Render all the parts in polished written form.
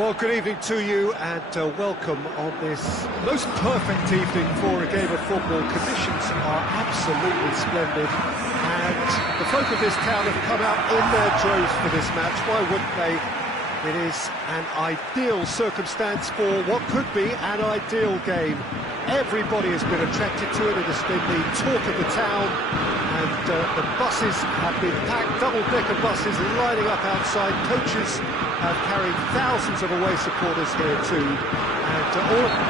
Well, good evening to you and welcome on this most perfect evening for a game of football. Conditions are absolutely splendid and the folk of this town have come out in their droves for this match. Why wouldn't they? It is an ideal circumstance for what could be an ideal game. Everybody has been attracted to it. It has been the talk of the town, and the buses have been packed, double-decker buses lining up outside. Coaches have carried thousands of away supporters here too, and all of them,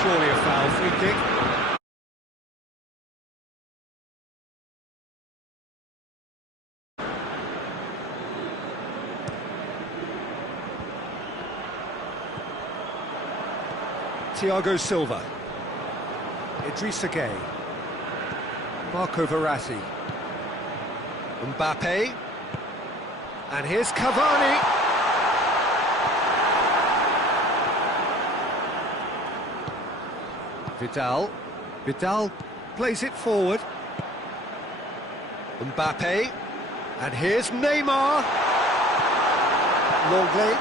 surely a foul, free kick. Thiago Silva, Idrissa Gueye, Marco Verratti, Mbappe, and here's Cavani. Vidal plays it forward. Mbappe, and here's Neymar. Longley.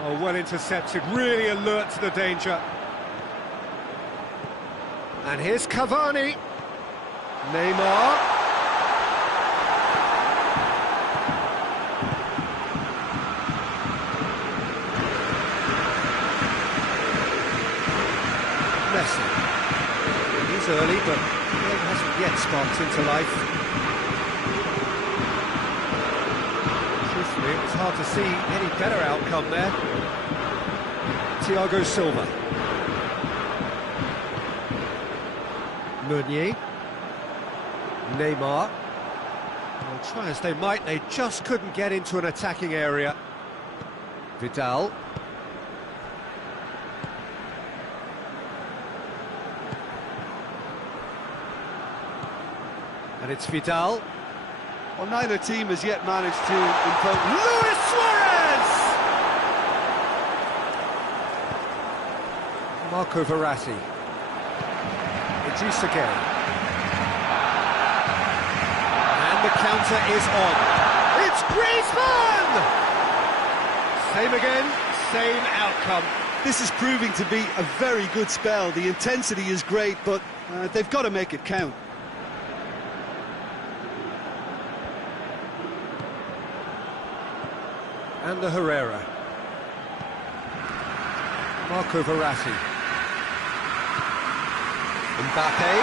Oh, well intercepted, really alert to the danger. And here's Cavani. Neymar. Messi. He's early, but he hasn't yet sparked into life. Truthfully, it was hard to see any better outcome there. Thiago Silva. Meunier. Neymar. Well, try as they might, they just couldn't get into an attacking area. Vidal. And it's Vidal. Well, neither team has yet managed to impose. Luis Suarez! Marco Verratti. Idrissa Gueye. And the counter is on. It's Griezmann! Same again, same outcome. This is proving to be a very good spell. The intensity is great, but they've got to make it count. And the Herrera. Marco Verratti. Mbappe.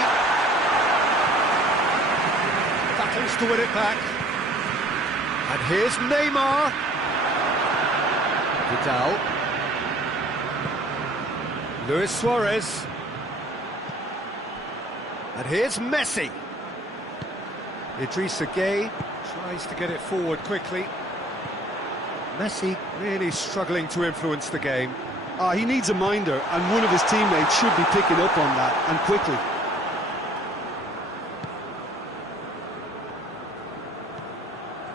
Battles to win it back. And here's Neymar. Vidal. Luis Suarez. And here's Messi. Idrissa Gueye tries to get it forward quickly. Messi really struggling to influence the game. He needs a minder, and one of his teammates should be picking up on that, and quickly.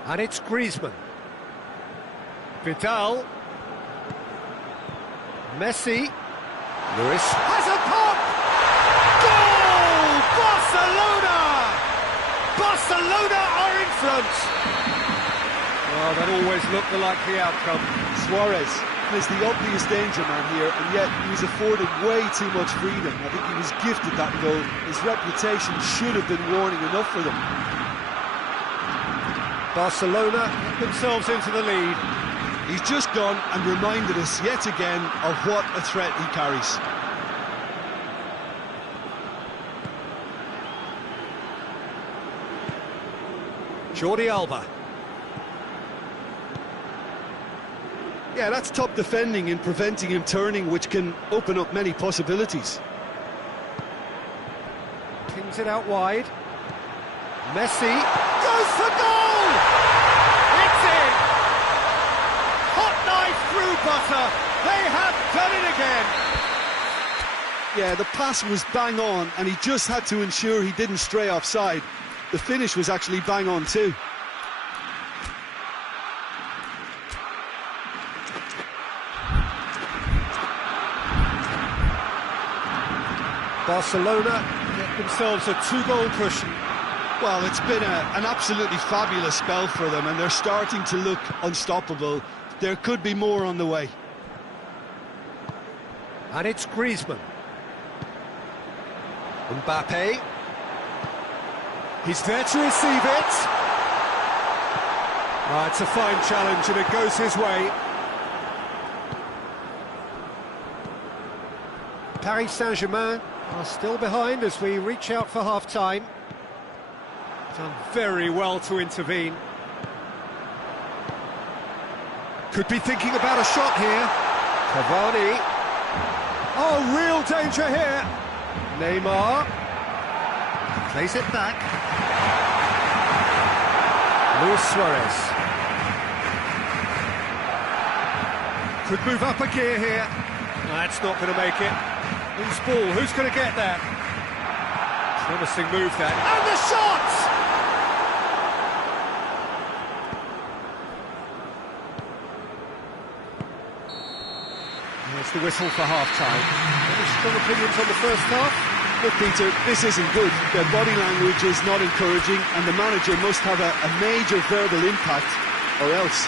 And it's Griezmann. Vidal. Messi. Luis has a pop! Goal! Barcelona! Barcelona are in front! Well, that always looked the likely outcome. Suarez is the obvious danger man here, and yet he was afforded way too much freedom. I think he was gifted that goal. His reputation should have been warning enough for them. Barcelona themselves into the lead. He's just gone and reminded us yet again of what a threat he carries. Jordi Alba. Yeah, that's top defending in preventing him turning, which can open up many possibilities. Pings it out wide. Messi goes for goal! It's in! Hot knife through butter. They have done it again. Yeah, the pass was bang on, and he just had to ensure he didn't stray offside. The finish was actually bang on too. Barcelona get themselves a 2-goal cushion. Well, it's been an absolutely fabulous spell for them, and they're starting to look unstoppable. There could be more on the way. And it's Griezmann. Mbappe. He's there to receive it. It's a fine challenge and it goes his way. Paris Saint-Germain are still behind as we reach out for half-time. Done very well to intervene. Could be thinking about a shot here. Cavani. Oh, real danger here. Neymar. Plays it back. Luis Suarez. Could move up a gear here. That's not going to make it. Who's ball? Who's going to get that? Promising move that. And the shot! There's the whistle for half-time. Any strong opinions on the first half? Look, Peter, this isn't good. Their body language is not encouraging, and the manager must have a major verbal impact, or else.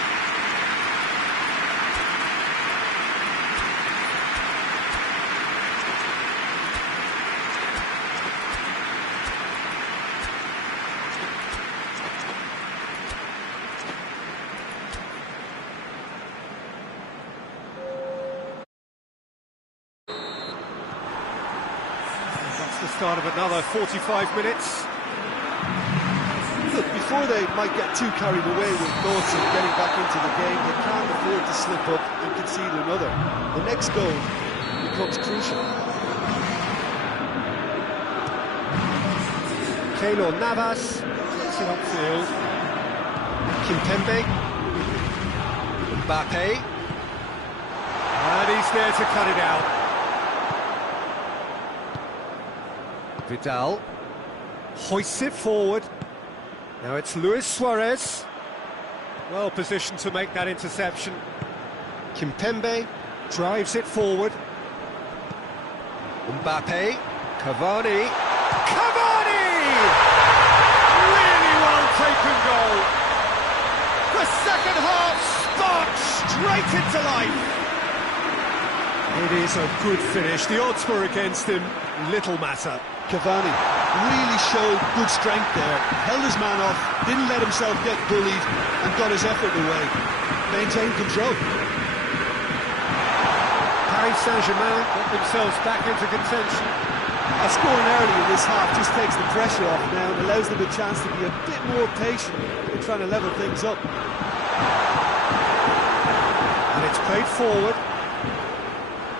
The start of another 45 minutes. Look, before they might get too carried away with thoughts of getting back into the game, they can't afford to slip up and concede another. The next goal becomes crucial. Keylor Navas gets it upfield. Kimpembe. Mbappe. And he's there to cut it out. Vidal hoists it forward. Now it's Luis Suarez. Well positioned to make that interception. Kimpembe drives it forward. Mbappe. Cavani. Cavani! Really well taken goal. The second half sparks straight into life. It is a good finish. The odds were against him. Little matter. Cavani really showed good strength there, held his man off, didn't let himself get bullied, and got his effort away. Maintained control. Paris Saint-Germain got themselves back into contention. Scoring early in this half just takes the pressure off now and allows them a chance to be a bit more patient in trying to level things up. And it's played forward.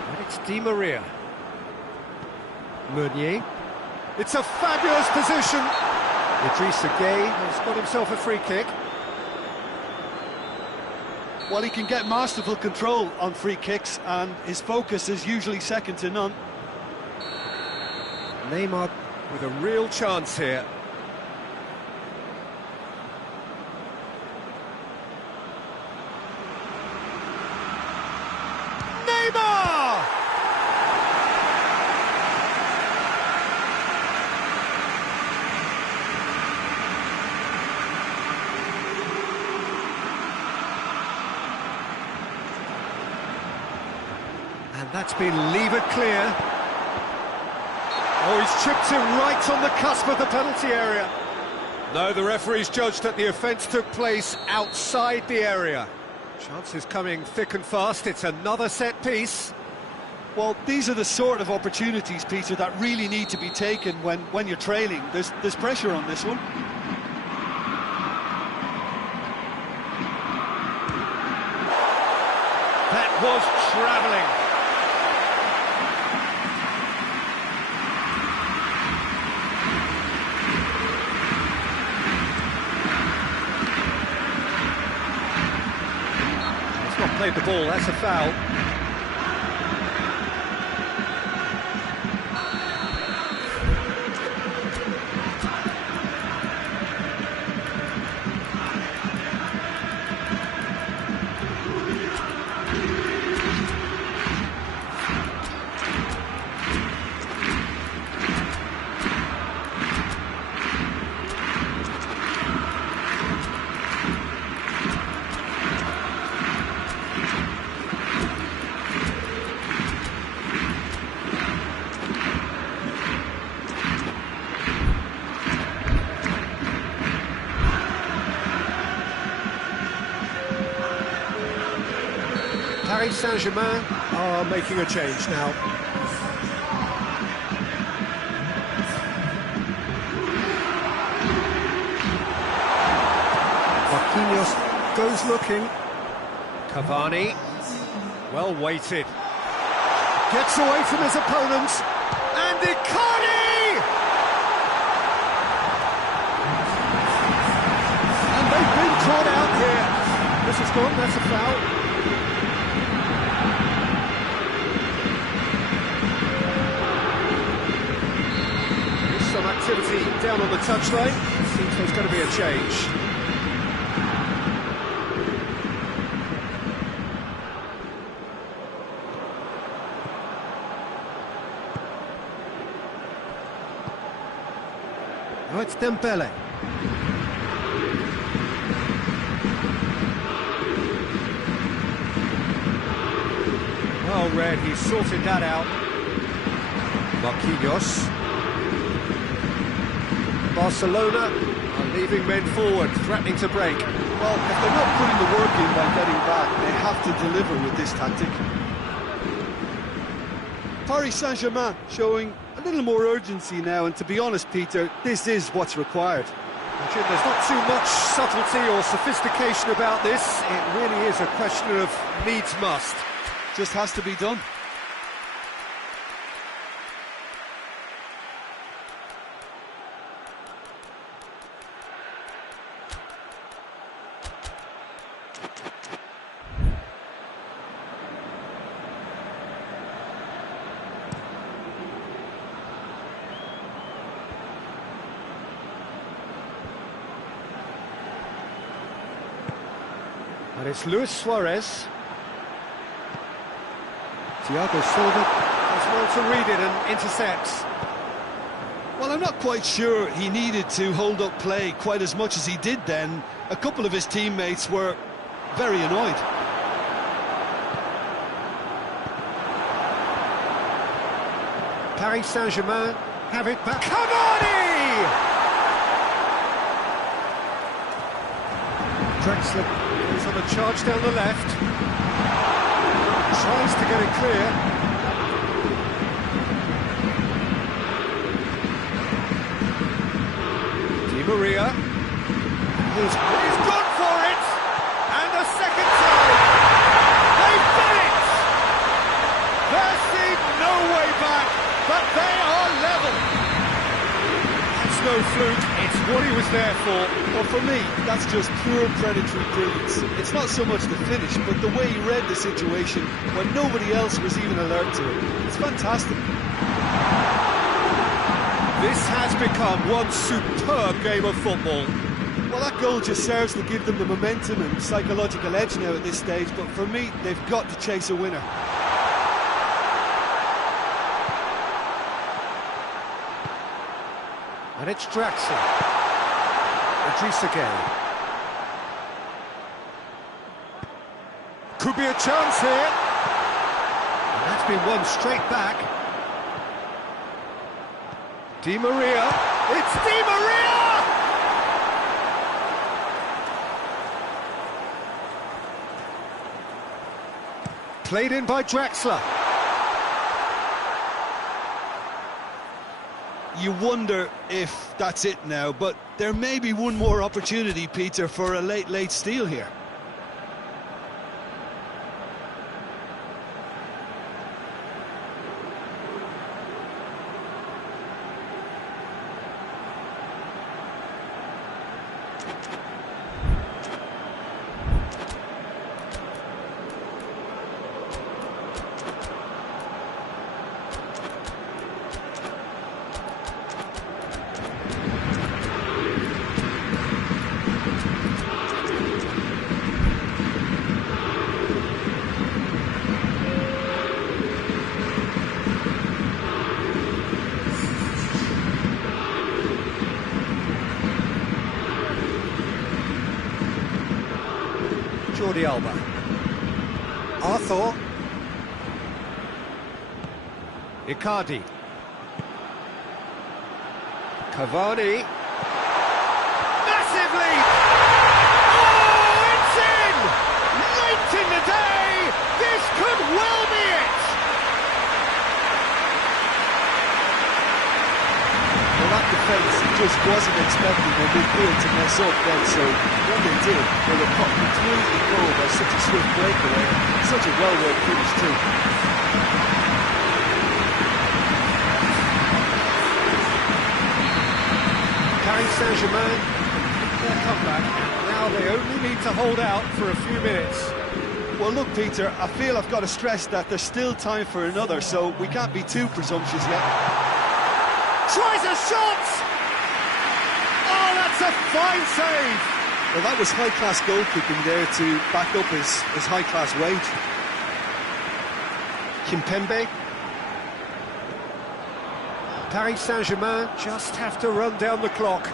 And it's Di Maria. Meunier. It's a fabulous position. Idrissa Gueye has got himself a free kick. Well, he can get masterful control on free kicks, and his focus is usually second to none. Neymar with a real chance here. Neymar! And that's been levered clear. Oh, he's chipped him right on the cusp of the penalty area. No, the referee's judged that the offence took place outside the area. Chances coming thick and fast. It's another set piece. Well, these are the sort of opportunities, Peter, that really need to be taken when you're trailing. There's pressure on this one. That was travelling. Played the ball, that's a foul. Paris Saint-Germain are making a change now. Marquinhos goes looking. Cavani, well weighted. Gets away from his opponents. And Icardi! And they've been caught out here. This is gone, that's a foul. Some activity down on the touchline. Seems there's going to be a change. Now it's Dembele. Well read, he sorted that out. Marquinhos. Barcelona are leaving men forward, threatening to break. Well, if they're not putting the work in by getting back, they have to deliver with this tactic. Paris Saint-Germain showing a little more urgency now, and to be honest, Peter, this is what's required. Jim, there's not too much subtlety or sophistication about this. It really is a question of needs must. Just has to be done. And it's Luis Suarez. Thiago Silva does well to read it and intercepts. Well, I'm not quite sure he needed to hold up play quite as much as he did then. A couple of his teammates were very annoyed. Paris Saint-Germain have it back. Cavani! Drexler goes on a charge down the left. Tries to get it clear. Di Maria. He's gone for it! And the second time! They've done it! There seemed no way back, but they are level. That's no fluke, it's what he was there for. Well, for me, that's just pure predatory brilliance. It's not so much the finish, but the way he read the situation when nobody else was even alert to it. It's fantastic. This has become one superb game of football. Well, that goal just serves to give them the momentum and psychological edge now at this stage, but for me, they've got to chase a winner. And it's Draxler. Idris again. Could be a chance here. And that's been won straight back. Di Maria. It's Di Maria! Played in by Draxler. You wonder if that's it now, but there may be one more opportunity, Peter, for a late steal here. Jordi Alba. Arthur. Icardi. Cavani. Massive lead! Oh, it's in! Late in the day, this field to mess up then, so when they did, they were caught completely cold by such a swift breakaway, and such a well-worked finish too. Paris Saint-Germain, their comeback, and now they only need to hold out for a few minutes. Well, look, Peter, I feel I've got to stress that there's still time for another, so we can't be too presumptuous yet. Tries a shot! Oh, that's a fine save! Well, that was high-class goalkeeping there to back up his high-class wage. Kimpembe. Paris Saint-Germain just have to run down the clock.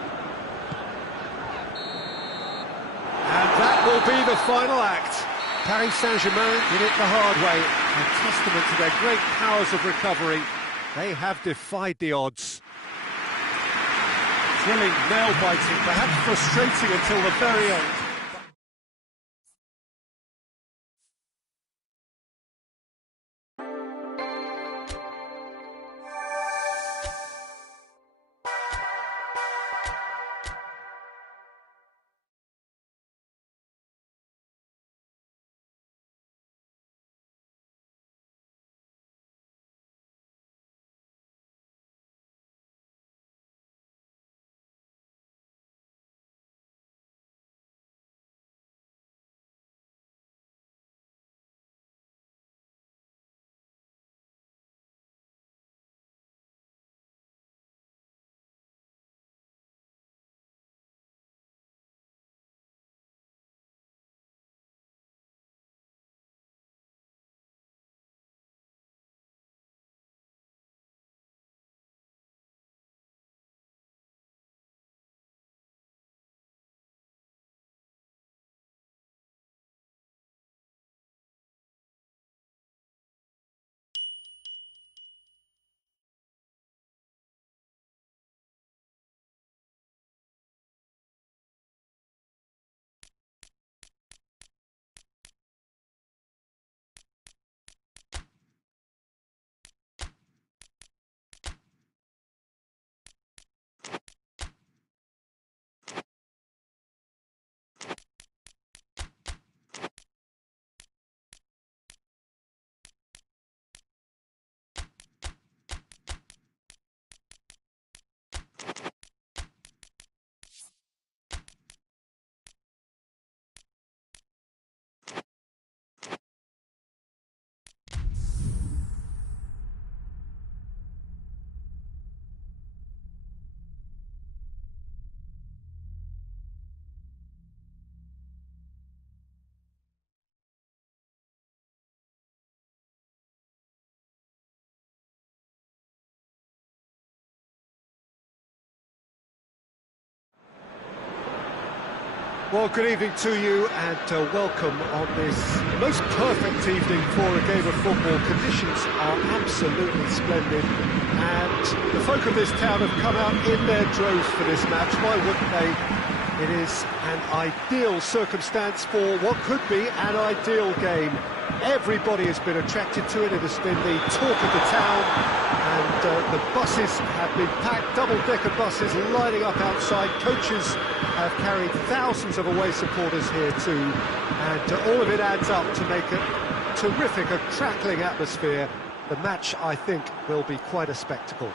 And that will be the final act. Paris Saint-Germain did it the hard way. A testament to their great powers of recovery. They have defied the odds. Thrilling, nail-biting, perhaps frustrating until the very end. Well, good evening to you and welcome on this most perfect evening for a game of football. Conditions are absolutely splendid and the folk of this town have come out in their droves for this match. Why wouldn't they? It is an ideal circumstance for what could be an ideal game. Everybody has been attracted to it. It has been the talk of the town, and the buses have been packed, double-decker buses lining up outside. Coaches have carried thousands of away supporters here too, and all of it adds up to make a terrific, a crackling atmosphere. The match, I think, will be quite a spectacle.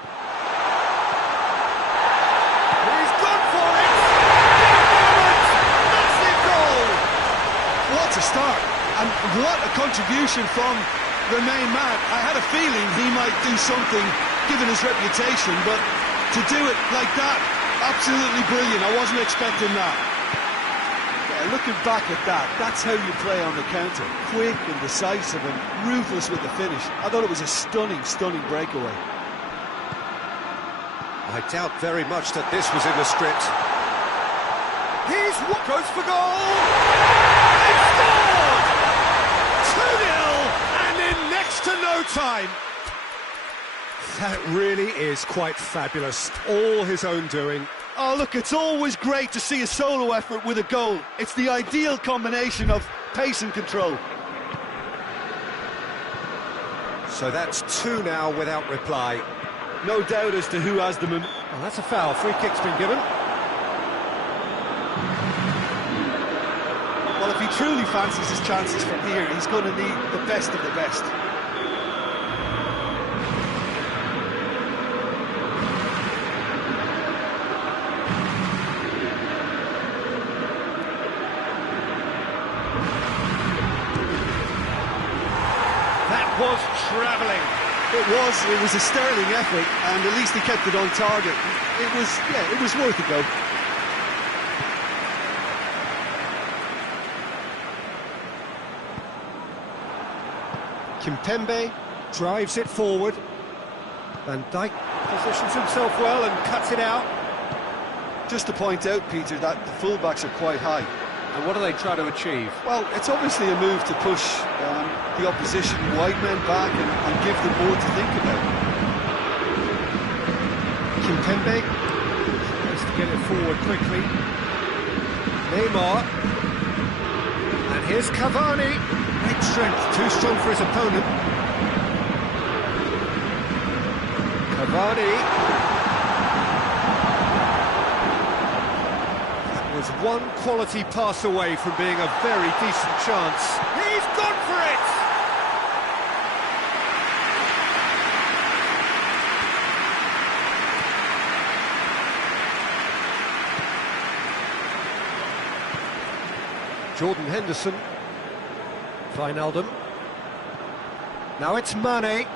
He's gone for it! Massive goal! What a start! And what a contribution from the main man. I had a feeling he might do something, given his reputation, but to do it like that, absolutely brilliant. I wasn't expecting that. Yeah, looking back at that, that's how you play on the counter. Quick and decisive and ruthless with the finish. I thought it was a stunning, stunning breakaway. I doubt very much that this was in the script. Here's what goes for goal! He scored! 2-0 and in next to no time. That really is quite fabulous. All his own doing. Oh, look, it's always great to see a solo effort with a goal. It's the ideal combination of pace and control. So that's two now without reply. No doubt as to who has them. Oh, that's a foul. Free kick's been given. Well, if he truly fancies his chances from here, he's going to need the best of the best. That was travelling. It was a sterling effort, and at least he kept it on target. It was worth a go. Kimpembe drives it forward. Van Dijk positions himself well and cuts it out. Just to point out, Peter, that the fullbacks are quite high. And what do they try to achieve? Well, it's obviously a move to push the opposition wide men back and give them more to think about. Kimpembe tries to get it forward quickly. Neymar. And here's Cavani. Great strength, too strong for his opponent. Cavani. That was one quality pass away from being a very decent chance. He's gone for it! Jordan Henderson. Wijnaldum. Now it's Mane.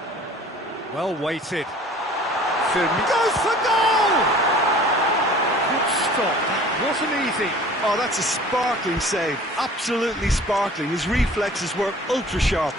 Well weighted. Firmino goes for goal! Good stop. That wasn't easy. Oh, that's a sparkling save. Absolutely sparkling. His reflexes were ultra sharp.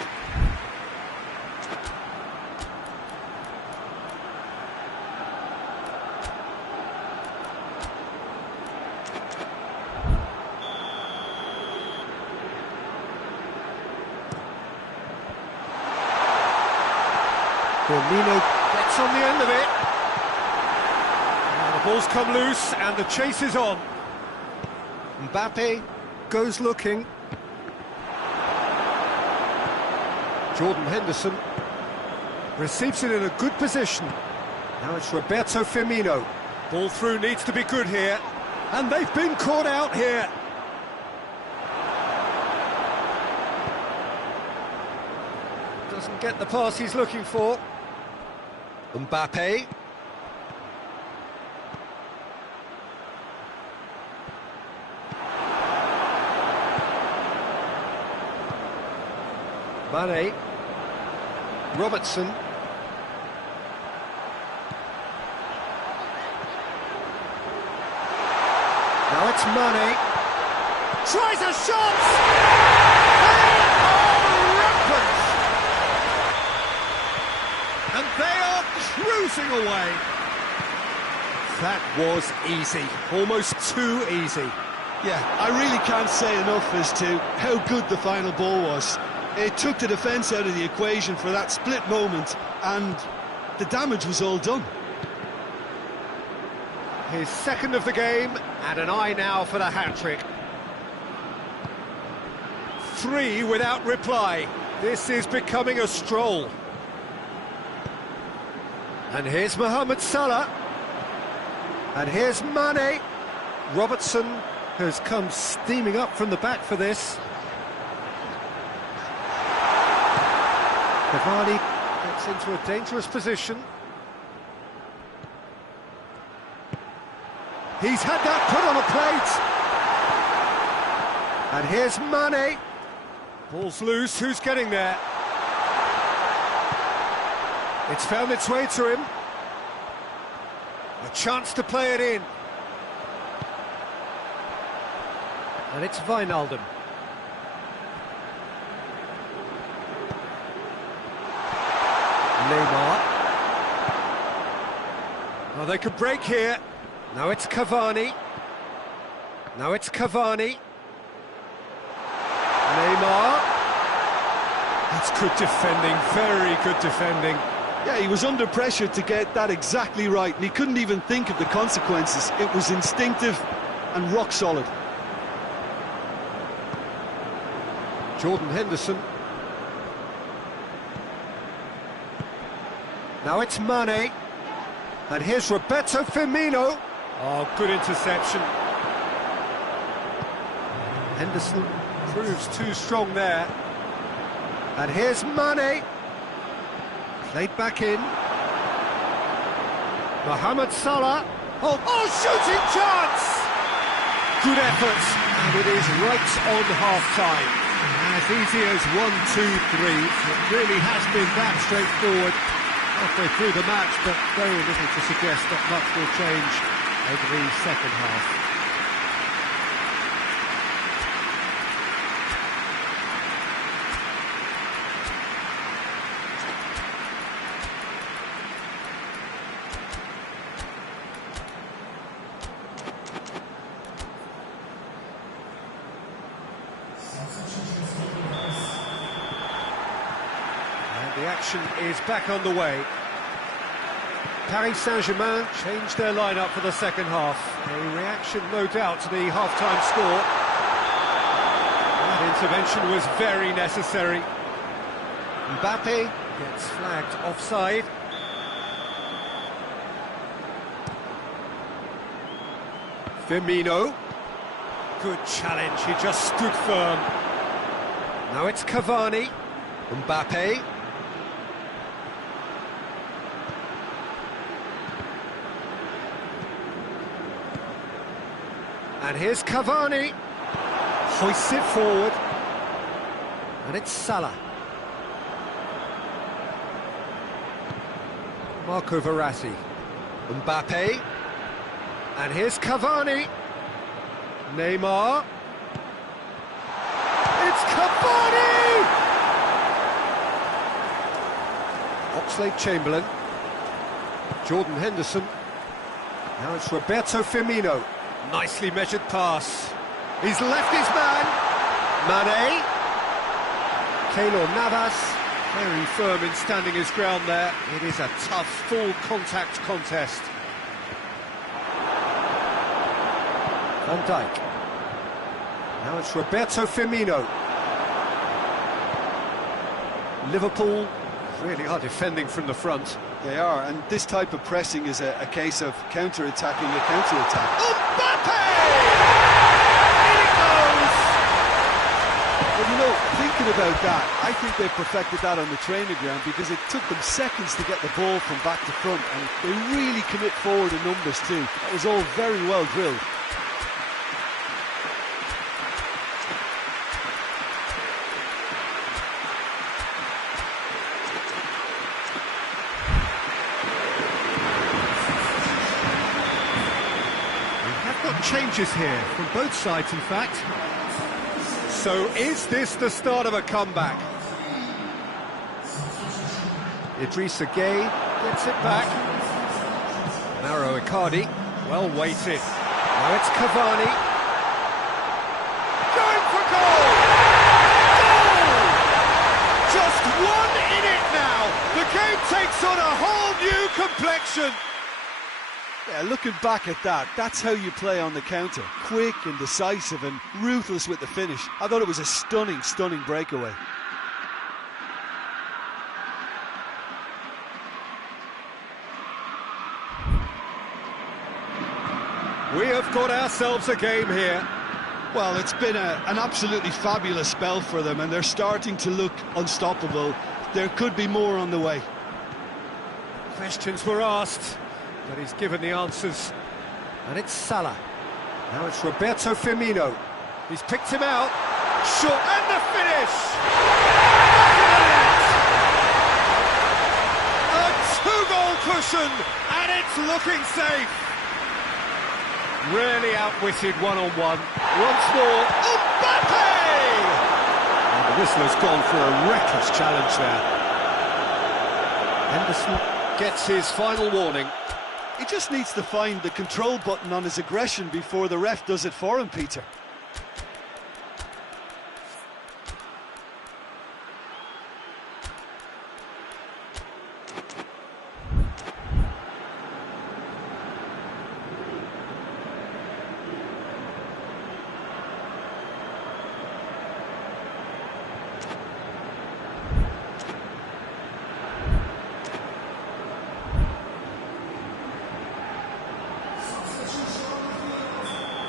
Firmino gets on the end of it. Now the ball's come loose and the chase is on. Mbappe goes looking. Jordan Henderson receives it in a good position. Now it's Roberto Firmino. Ball through needs to be good here. And they've been caught out here. Doesn't get the pass he's looking for. Mbappe. Mane. Robertson. Now it's Mane. Tries a shot! They are rampant! And they are cruising away. That was easy, almost too easy. Yeah, I really can't say enough as to how good the final ball was. It took the defence out of the equation for that split moment, and the damage was all done. His second of the game, and an eye now for the hat-trick. 3 without reply. This is becoming a stroll. And here's Mohamed Salah. And here's Mane. Robertson has come steaming up from the back for this. Cavani gets into a dangerous position. He's had that put on a plate. And here's Mane. Ball's loose, who's getting there? It's found its way to him. A chance to play it in. And it's Wijnaldum. Neymar. Oh, they could break here. Now it's Cavani. Now it's Cavani. Neymar. That's good defending, very good defending. Yeah, he was under pressure to get that exactly right, and he couldn't even think of the consequences. It was instinctive and rock solid. Jordan Henderson. Now it's Mane. And here's Roberto Firmino. Oh, good interception. Henderson proves too strong there. And here's Mane. Played back in. Mohamed Salah. Oh, shooting chance! Good effort, and it is right on half-time. As easy as 1, 2, 3. It really has been that straightforward halfway through the match, but very little to suggest that much will change over the second half. The action is back on the way. Paris Saint-Germain changed their lineup for the second half. A reaction, no doubt, to the half-time score. That intervention was very necessary. Mbappe gets flagged offside. Firmino. Good challenge, he just stood firm. Now it's Cavani. Mbappe. And here's Cavani, hoists it forward, and it's Salah. Marco Verratti, Mbappe, and here's Cavani, Neymar, it's Cavani! Oxlade-Chamberlain, Jordan Henderson, now it's Roberto Firmino. Nicely measured pass. He's left his man. Mane. Keylor Navas. Very firm in standing his ground there. It is a tough, full contact contest. Van Dijk. Now it's Roberto Firmino. Liverpool really are defending from the front. They are, and this type of pressing is a case of counter-attacking a counter-attack. Mbappe! In it goes! Well, you know, thinking about that, I think they perfected that on the training ground because it took them seconds to get the ball from back to front, and they really commit forward in numbers too. That was all very well drilled. Changes here from both sides, in fact. So is this the start of a comeback? Idrissa Gueye gets it back. Mauro Icardi, well weighted. Now it's Cavani. Going for goal! Goal! Just one in it now. The game takes on a whole new complexion. Yeah, looking back at that, that's how you play on the counter. Quick and decisive and ruthless with the finish. I thought it was a stunning, stunning breakaway. We have got ourselves a game here. Well, it's been an absolutely fabulous spell for them, and they're starting to look unstoppable. There could be more on the way. Questions were asked, but he's given the answers. And it's Salah. Now it's Roberto Firmino. He's picked him out. Shot, and the finish! A two-goal cushion, and it's looking safe. Really outwitted one-on-one. Once more, Mbappe! And the whistler's gone for a reckless challenge there. Henderson gets his final warning. He just needs to find the control button on his aggression before the ref does it for him, Peter.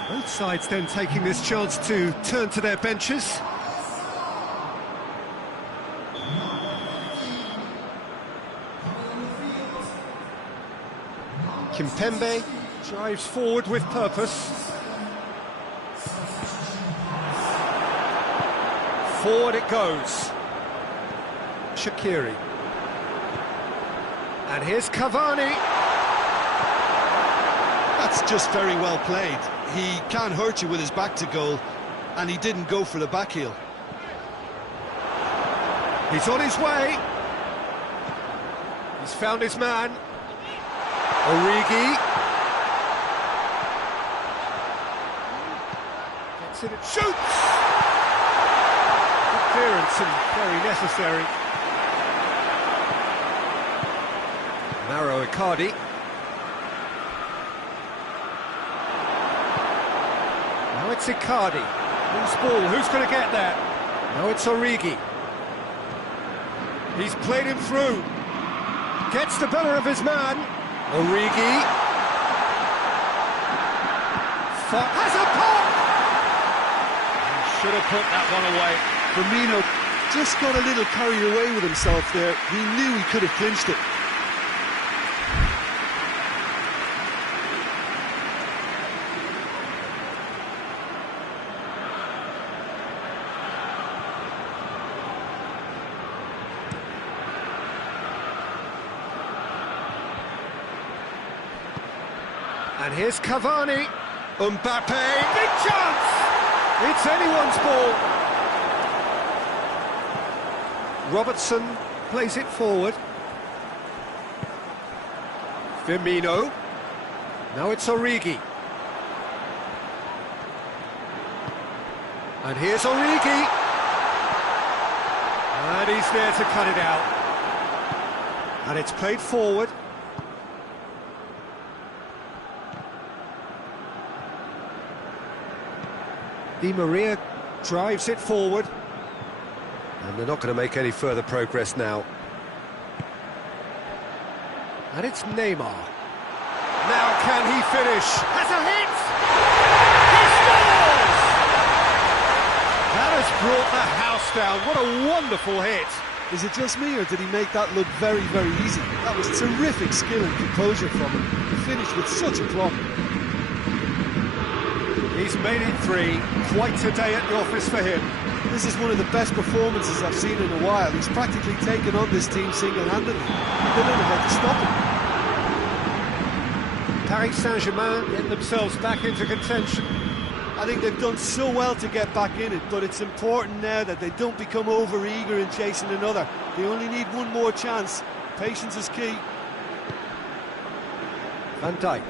Both sides then taking this chance to turn to their benches. Kimpembe drives forward with purpose. Forward it goes. Shaqiri. And here's Cavani. That's just very well played. He can hurt you with his back to goal, and he didn't go for the back heel. He's on his way. He's found his man. Origi. Gets it and shoots! Good clearance and very necessary. Mauro Icardi. Now it's Icardi. Loose ball, who's going to get that? Now it's Origi. He's played him through. Gets the better of his man. Origi. Has a pop! He should have put that one away. Firmino just got a little carried away with himself there. He knew he could have clinched it. And here's Cavani. Mbappe. Big chance! It's anyone's ball. Robertson plays it forward. Firmino. Now it's Origi. And here's Origi. And he's there to cut it out. And it's played forward. Di Maria drives it forward. And they're not going to make any further progress now. And it's Neymar. Now can he finish? Has a hit! He scores! That has brought the house down. What a wonderful hit. Is it just me, or did he make that look very, very easy? That was terrific skill and composure from him. He finished with such a plumb. He's made it three. Quite a day at the office for him. This is one of the best performances I've seen in a while. He's practically taken on this team single-handedly. They don't know how to stop him. Paris Saint-Germain get themselves back into contention. I think they've done so well to get back in it, but it's important now that they don't become over-eager in chasing another. They only need one more chance. Patience is key. Van Dijk.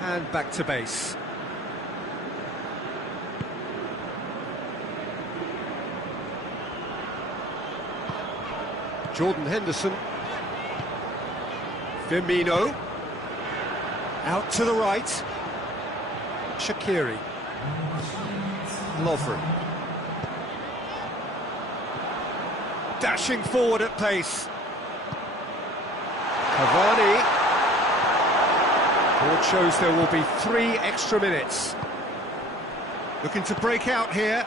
And back to base. Jordan Henderson. Firmino. Out to the right. Shaqiri. Lovren. Dashing forward at pace. Cavani. Board shows there will be 3 extra minutes. Looking to break out here.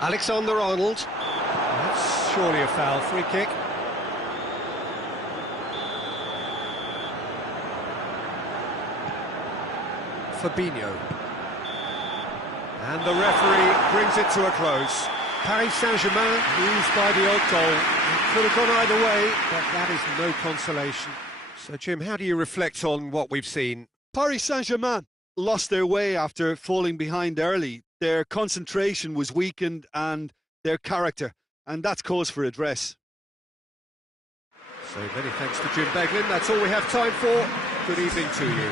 Alexander-Arnold. That's surely a foul. Free kick. Fabinho. And the referee brings it to a close. Paris Saint-Germain lose by the odd goal. It could have gone either way, but that is no consolation. So, Jim, how do you reflect on what we've seen? Paris Saint-Germain lost their way after falling behind early. Their concentration was weakened and their character, and that's cause for address. So many thanks to Jim Beglin. That's all we have time for. Good evening to you.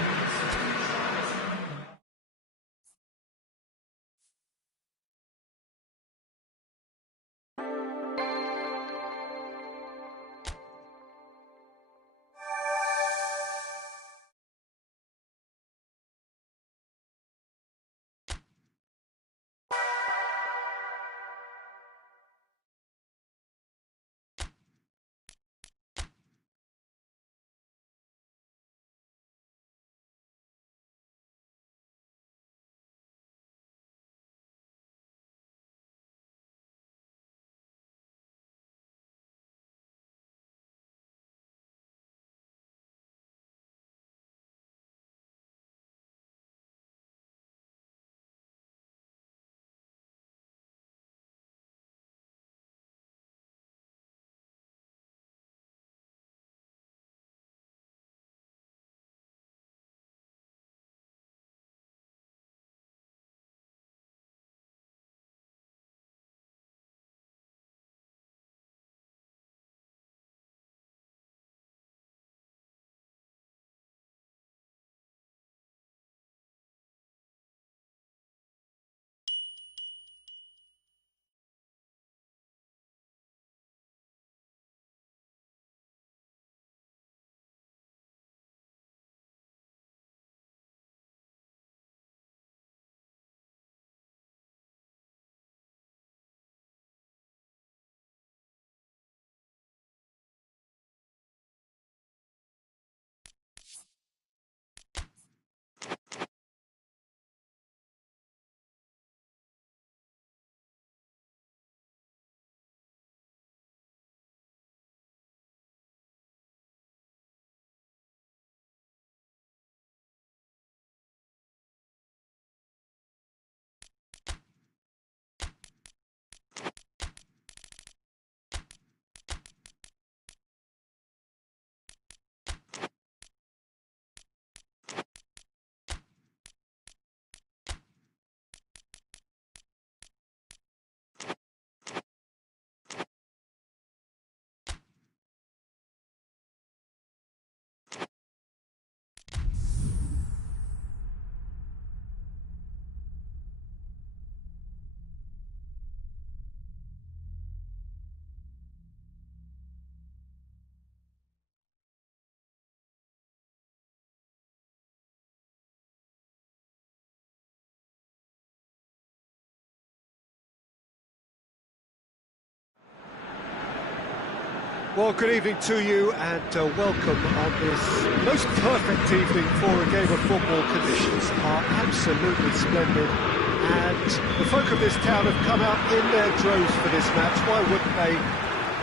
Well, good evening to you and welcome on this most perfect evening for a game of football. Conditions are absolutely splendid and the folk of this town have come out in their droves for this match. Why wouldn't they?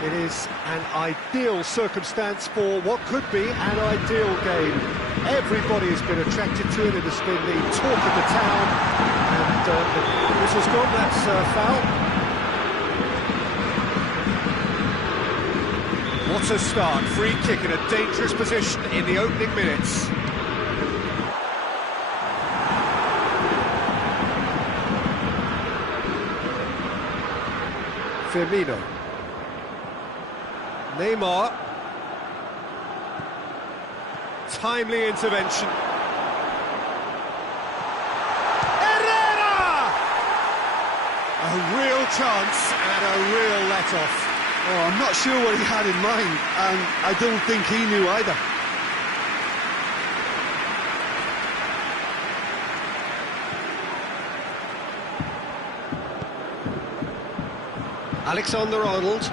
It is an ideal circumstance for what could be an ideal game. Everybody has been attracted to it. It has been the talk of the town and the whistle's gone, that's foul. What a start, free kick in a dangerous position in the opening minutes. Firmino. Neymar. Timely intervention. Herrera! A real chance and a real let-off. Oh, I'm not sure what he had in mind, and I don't think he knew either. Alexander-Arnold.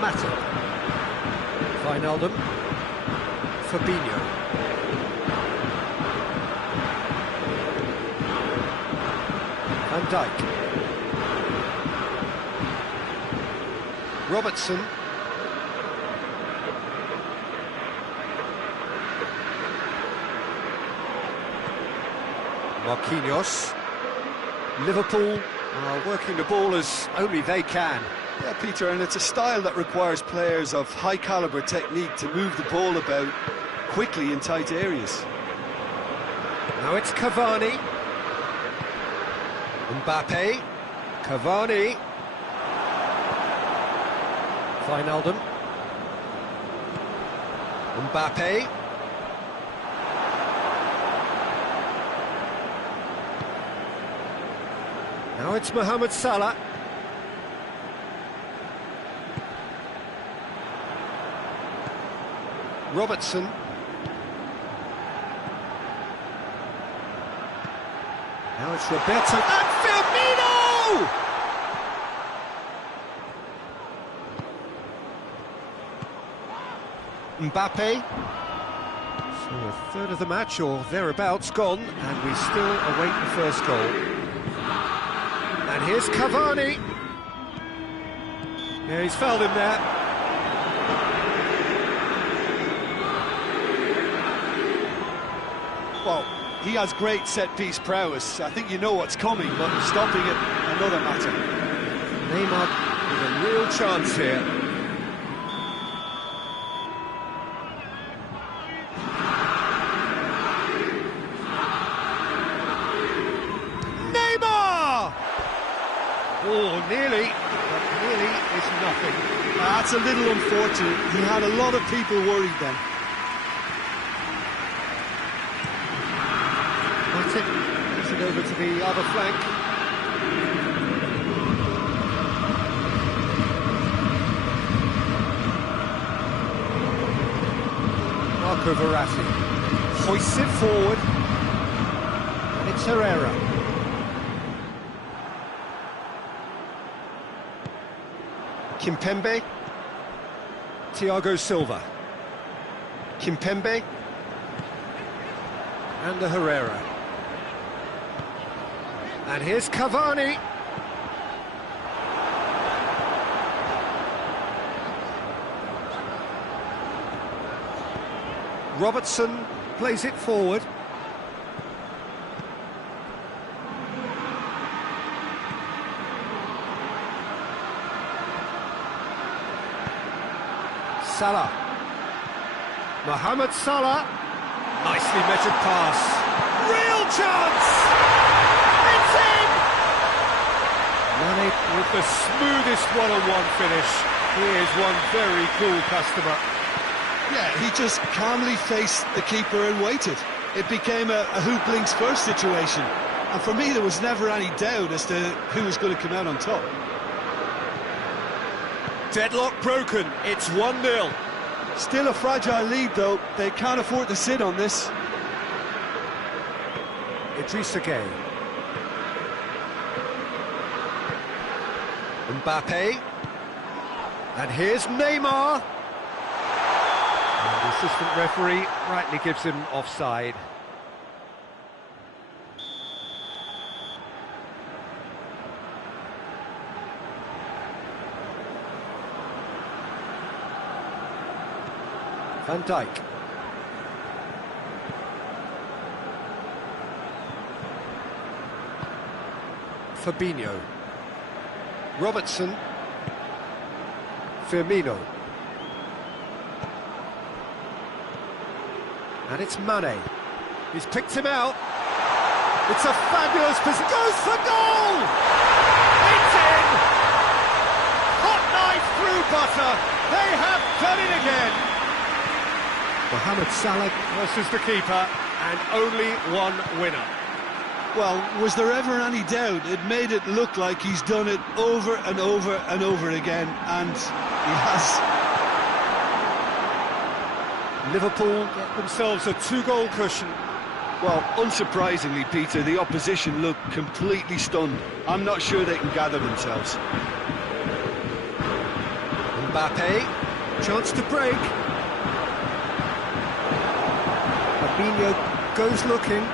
Mata. Wijnaldum. Fabinho. Van Dijk. Robertson. Marquinhos. Liverpool are working the ball as only they can. Yeah, Peter, and it's a style that requires players of high-caliber technique to move the ball about quickly in tight areas. Now it's Cavani. Mbappe, Cavani, Wijnaldum, Mbappe, now it's Mohamed Salah, Robertson. Now it's Roberto and Firmino! Mbappe. So a third of the match or thereabouts gone, and we still await the first goal. And here's Cavani. Yeah, he's fouled him there. Well, he has great set-piece prowess. I think you know what's coming, but stopping it, another matter. Neymar with a real chance here. Neymar! Oh, nearly, but nearly is nothing. That's a little unfortunate. He had a lot of people worried then. Puts it over to the other flank. Marco Verratti hoists it forward, and it's Herrera. Kimpembe, Thiago Silva. Kimpembe, and the Herrera. And here's Cavani. Robertson plays it forward. Salah. Mohamed Salah. Nicely measured pass. Real chance! It's in! Mane with the smoothest one-on-one finish. He is one very cool customer. Yeah, he just calmly faced the keeper and waited. It became a who blinks first situation. And for me, there was never any doubt as to who was going to come out on top. Deadlock broken, it's 1-0. Still a fragile lead, though. They can't afford to sit on this. Idrissa Gueye. Mbappe. And here's Neymar. And the assistant referee rightly gives him offside. Van Dijk. Fabinho. Robertson. Firmino. And it's Mane. He's picked him out. It's a fabulous position. Goes for goal! It's in! Hot knife through butter. They have done it again. Mohamed Salah versus the keeper, and only one winner. Well, was there ever any doubt? It made it look like he's done it over and over and over again, and he has. Liverpool get themselves a 2-goal cushion. Well, unsurprisingly, Peter, the opposition look completely stunned. I'm not sure they can gather themselves. Mbappe, chance to break. Fabinho goes looking.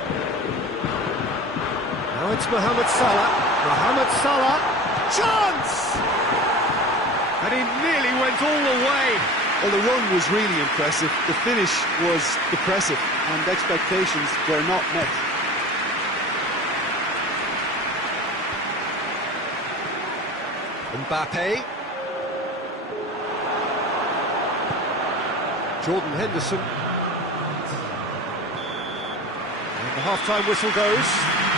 Now it's Mohamed Salah. Mohamed Salah, chance! And he nearly went all the way. Well, the run was really impressive. The finish was depressive, and expectations were not met. Mbappe. Jordan Henderson. And the half-time whistle goes.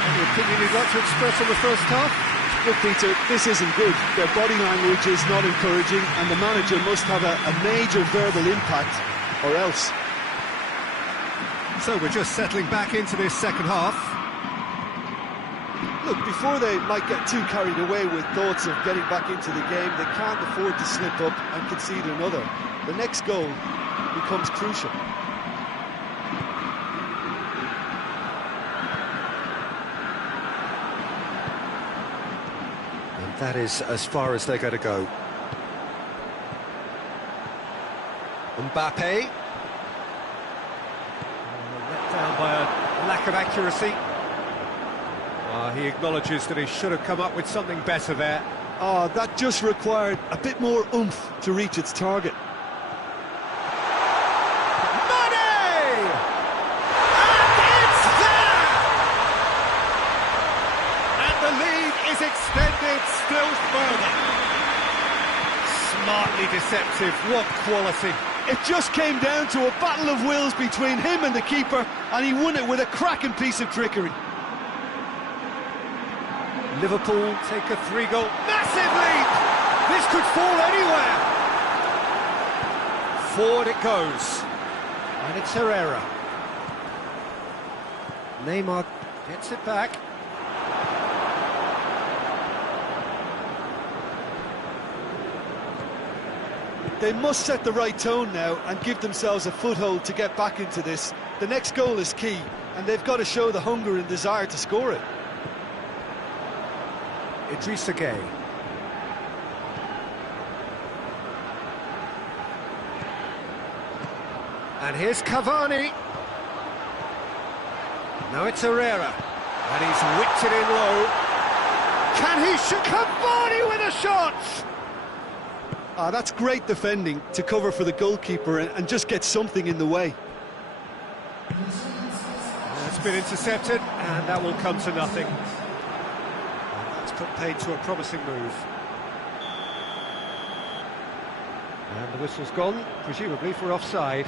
Any opinion you'd like to express on the first half? Look, Peter, this isn't good. Their body language is not encouraging, and the manager must have a major verbal impact, or else. So we're just settling back into this second half. Look, before they might get too carried away with thoughts of getting back into the game, they can't afford to slip up and concede another. The next goal becomes crucial. That is as far as they're going to go. Mbappe. Let down by a lack of accuracy. He acknowledges that he should have come up with something better there. Oh, that just required a bit more oomph to reach its target. Extended still further. Smartly deceptive, what quality. It just came down to a battle of wills between him and the keeper, and he won it with a cracking piece of trickery. Liverpool take a 3-goal massive lead. This could fall anywhere. Forward it goes, and it's Herrera. Neymar gets it back. They must set the right tone now and give themselves a foothold to get back into this. The next goal is key, and they've got to show the hunger and desire to score it. Idrissa Gueye. And here's Cavani. Now it's Herrera. And he's whipped it in low. Can he shoot? Cavani with a shot! That's great defending to cover for the goalkeeper and just get something in the way. It's been intercepted, and that will come to nothing. And that's put paid to a promising move. And the whistle's gone, presumably for offside.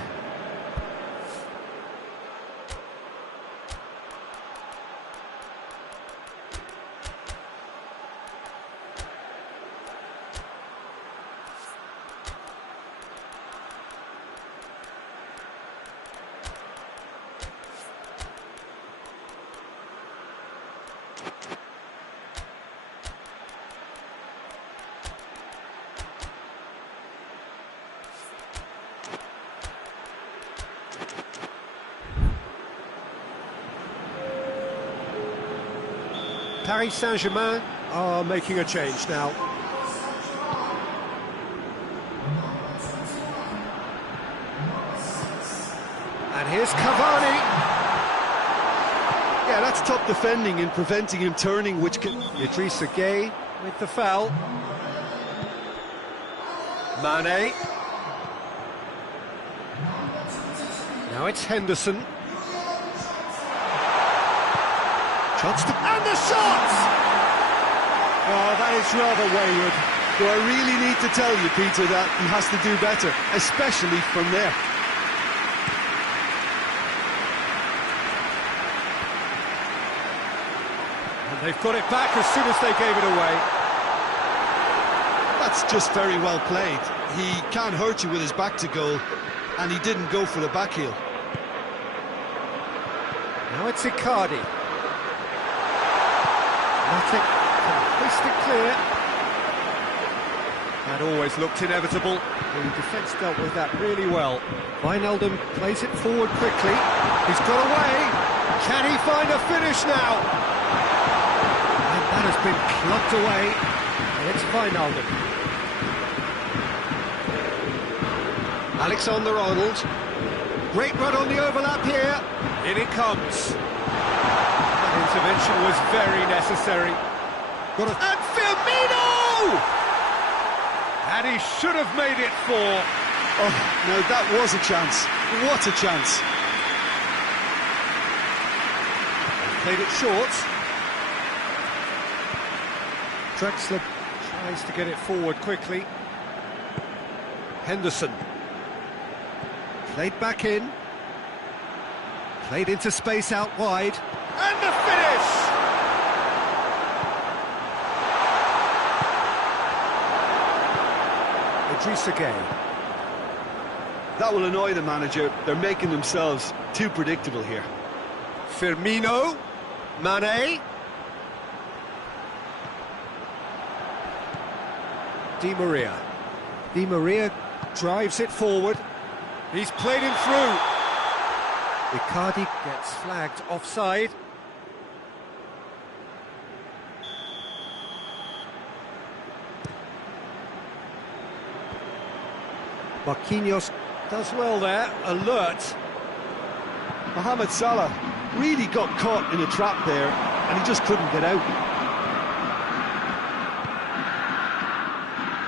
Paris Saint-Germain are making a change now. Here's Cavani. Yeah, that's top defending and preventing him turning, which can... Idrissa Gueye with the foul. Mane. Now it's Henderson. Chance to... And the shot! Oh, that is rather wayward. Do I really need to tell you, Peter, that he has to do better, especially from there? And they've got it back as soon as they gave it away. That's just very well played. He can't hurt you with his back to goal, and he didn't go for the back heel. Now it's Icardi. Matic can hoist it clear. That always looked inevitable. The defence dealt with that really well. Wijnaldum plays it forward quickly. He's got away. Can he find a finish now? And that has been clubbed away. And it's Wijnaldum. Alexander-Arnold. Great run on the overlap here. In it comes. That intervention was very necessary. And Firmino! And he should have made it 4. Oh, no, that was a chance. What a chance. Played it short. Drexler tries to get it forward quickly. Henderson. Played back in. Played into space out wide. And the finish! Idrissa Gueye. That will annoy the manager. They're making themselves too predictable here. Firmino. Mane. Di Maria. Di Maria drives it forward. He's played him through. Icardi gets flagged offside. Marquinhos does well there, alert. Mohamed Salah really got caught in a trap there, and he just couldn't get out.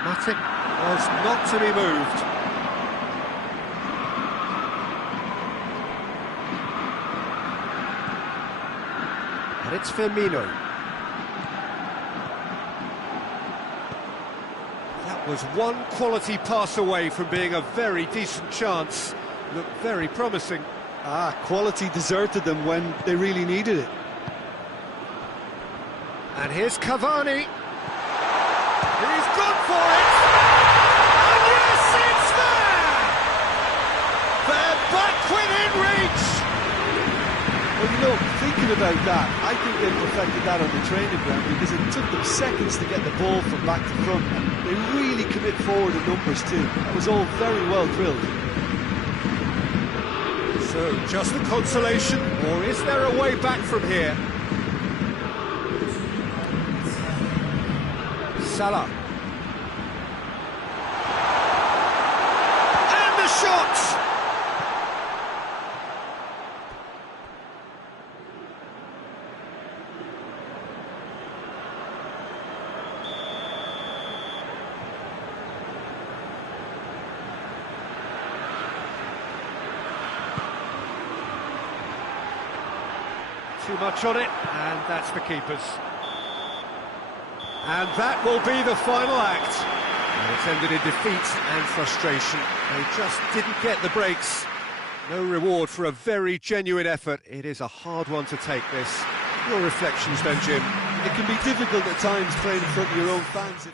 Matic was not to be moved. And it's Firmino. That was one quality pass away from being a very decent chance. Looked very promising. Quality deserted them when they really needed it. And here's Cavani. He's gone for it! And yes, it's there! They're back within reach! Well, you know, thinking about that, I think they perfected that on the training ground because it took them seconds to get the ball from back to front, and they really commit forward in numbers too. That was all very well drilled. So, just a consolation, or is there a way back from here? Salah. And the shot! Too much on it, and that's the keeper's. And that will be the final act. And it's ended in defeat and frustration. They just didn't get the breaks. No reward for a very genuine effort. It is a hard one to take, this. Your reflections then, Jim? It can be difficult at times playing in front of your own fans.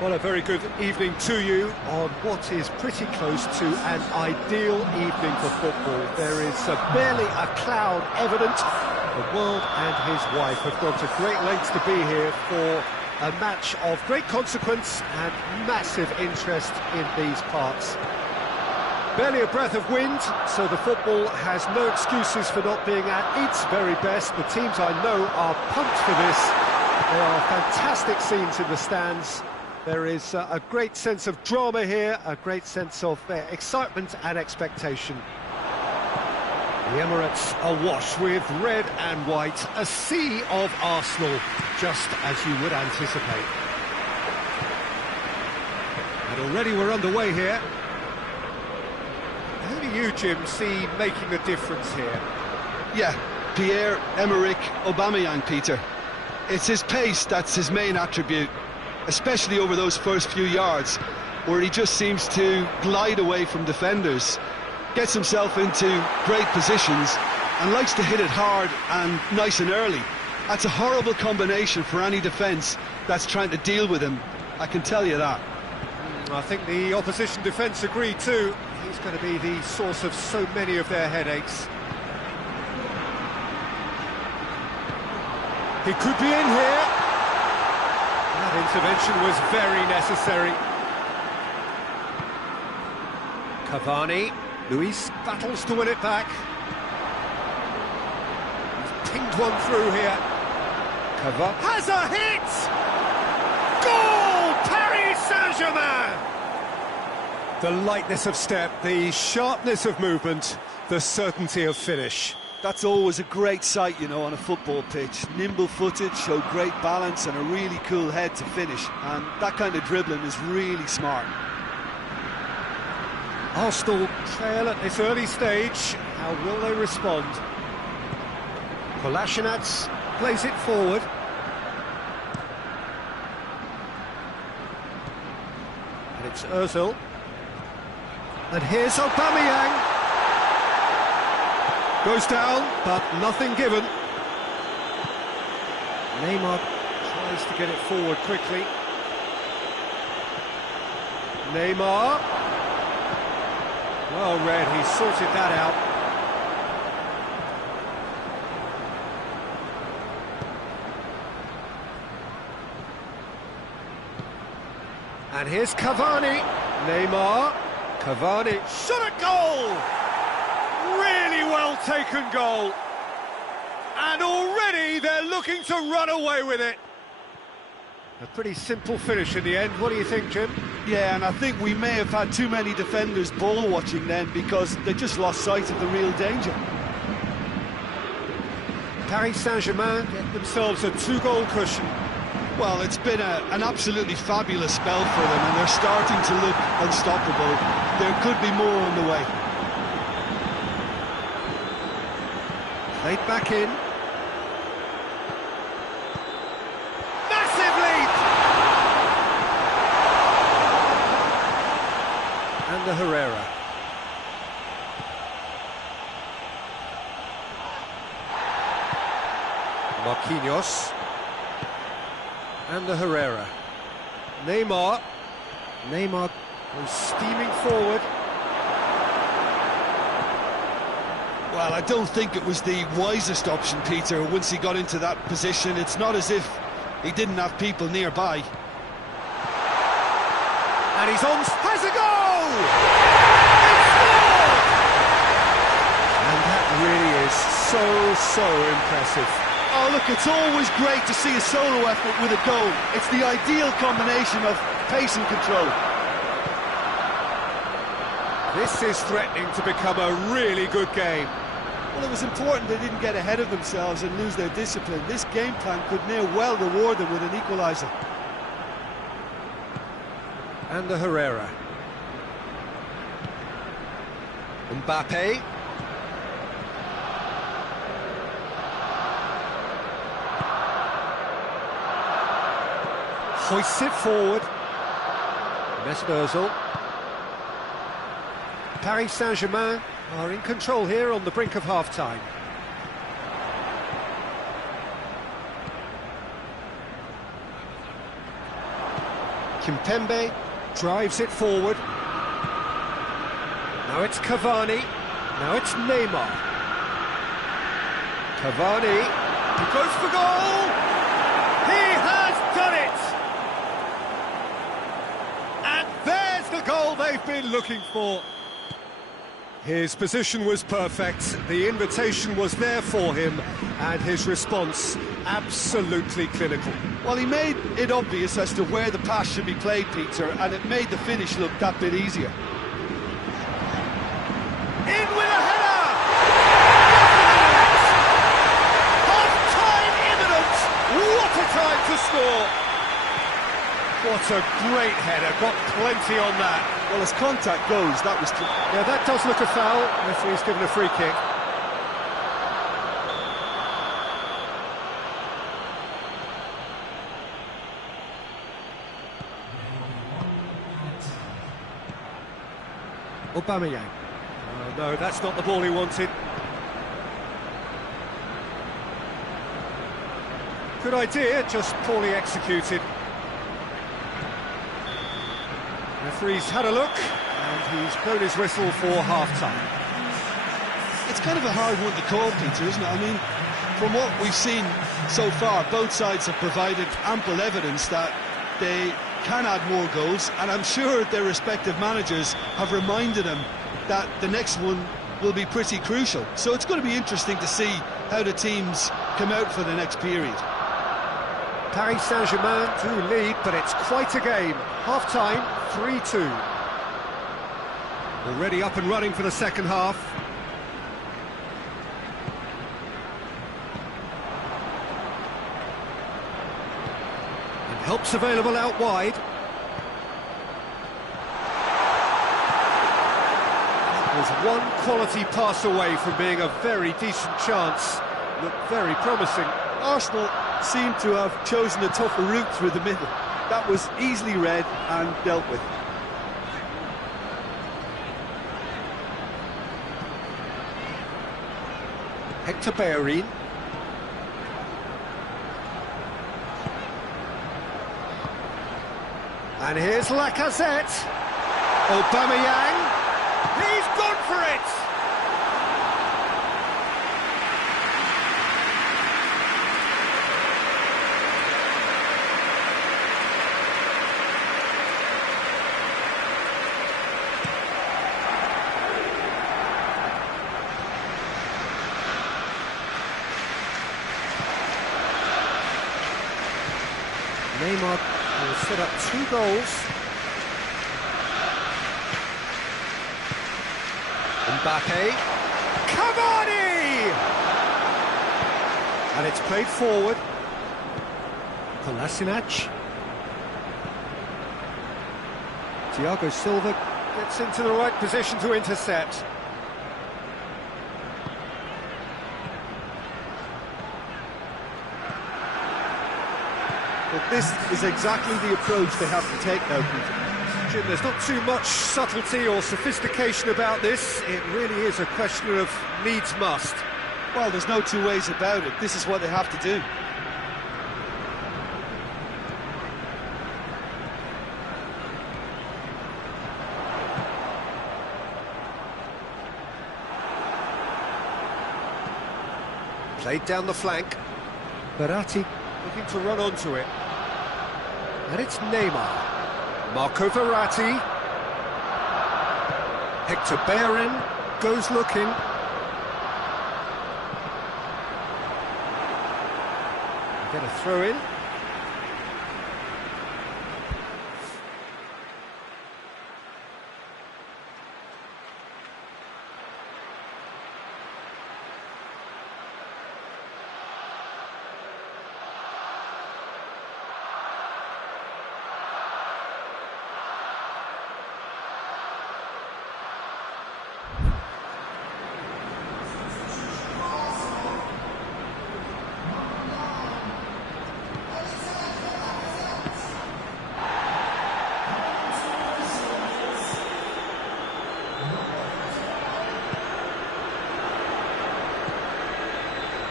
Well, a very good evening to you on what is pretty close to an ideal evening for football. There is barely a cloud evident. The world and his wife have gone to great lengths to be here for a match of great consequence and massive interest in these parts. Barely a breath of wind, so the football has no excuses for not being at its very best. The teams I know are pumped for this. There are fantastic scenes in the stands. There is a great sense of drama here, a great sense of excitement and expectation. The Emirates awash with red and white, a sea of Arsenal, just as you would anticipate. And already we're underway here. Who do you, Jim, see making a difference here? Yeah, Pierre-Emerick Aubameyang, Peter. It's his pace that's his main attribute, especially over those first few yards, where he just seems to glide away from defenders, gets himself into great positions, and likes to hit it hard and nice and early. That's a horrible combination for any defence that's trying to deal with him, I can tell you that. I think the opposition defence agree too. He's going to be the source of so many of their headaches. He could be in here. That intervention was very necessary. Cavani. Luis battles to win it back. He's pinged one through here. Cavani has a hit! Goal! Paris Saint-Germain! The lightness of step, the sharpness of movement, the certainty of finish. That's always a great sight, you know, on a football pitch. Nimble-footed, showed great balance and a really cool head to finish. And that kind of dribbling is really smart. Arsenal trail at this early stage. How will they respond? Kolasinac plays it forward. And it's Ozil. And here's Aubameyang. Goes down, but nothing given. Neymar tries to get it forward quickly. Neymar. Well read, he sorted that out. And here's Cavani. Neymar. Cavani. Shot at goal! Really well taken goal. And already they're looking to run away with it. A pretty simple finish in the end. What do you think, Jim? Yeah, and I think we may have had too many defenders ball watching then because they just lost sight of the real danger. Paris Saint-Germain get themselves a 2-goal cushion. Well, it's been an absolutely fabulous spell for them, and they're starting to look unstoppable. There could be more on the way. Played back in. Massive lead! And the Herrera. Marquinhos. And the Herrera. Neymar. Neymar goes steaming forward. Well, I don't think it was the wisest option, Peter, once he got into that position. It's not as if he didn't have people nearby. And he's on... has a goal! And that really is so impressive. Oh, look, it's always great to see a solo effort with a goal. It's the ideal combination of pace and control. This is threatening to become a really good game. Well, it was important they didn't get ahead of themselves and lose their discipline. This game plan could near well reward them with an equaliser. And the Herrera. Mbappe. Hoists it forward. Mesut Ozil. Paris Saint-Germain are in control here on the brink of half-time. Kimpembe drives it forward. Now it's Cavani. Now it's Neymar. Cavani. He goes for goal. He has done it. And there's the goal they've been looking for. His position was perfect, the invitation was there for him, and his response absolutely clinical. Well, he made it obvious as to where the pass should be played, Peter, and it made the finish look that bit easier. In with a header! Half-time imminent! What a time to score! What a great header, got plenty on that. Well, as contact goes, that was... Yeah, that does look a foul. Referee's given a free kick. Aubameyang. Oh, no, that's not the ball he wanted. Good idea, just poorly executed. Referee's had a look, and he's blown his whistle for half-time. It's kind of a hard one to call, Peter, isn't it? I mean, from what we've seen so far, both sides have provided ample evidence that they can add more goals, and I'm sure their respective managers have reminded them that the next one will be pretty crucial. So it's going to be interesting to see how the teams come out for the next period. Paris Saint-Germain do lead, but it's quite a game. Half-time, 3-2. Already up and running for the second half. And help's available out wide. That was one quality pass away from being a very decent chance. Looked very promising. Arsenal seem to have chosen a tougher route through the middle. That was easily read and dealt with. Hector Bellerin. And here's Lacazette. Aubameyang. He's gone for it! Neymar will set up 2 goals. Mbappe. Cavani! And it's played forward. Kolasinac. Thiago Silva gets into the right position to intercept. But this is exactly the approach they have to take now, Peter. Jim, there's not too much subtlety or sophistication about this. It really is a question of needs must. Well, there's no two ways about it. This is what they have to do. Played down the flank. Verratti looking to run onto it. And it's Neymar. Marco Verratti. Hector Bellerin goes looking. Get a throw in.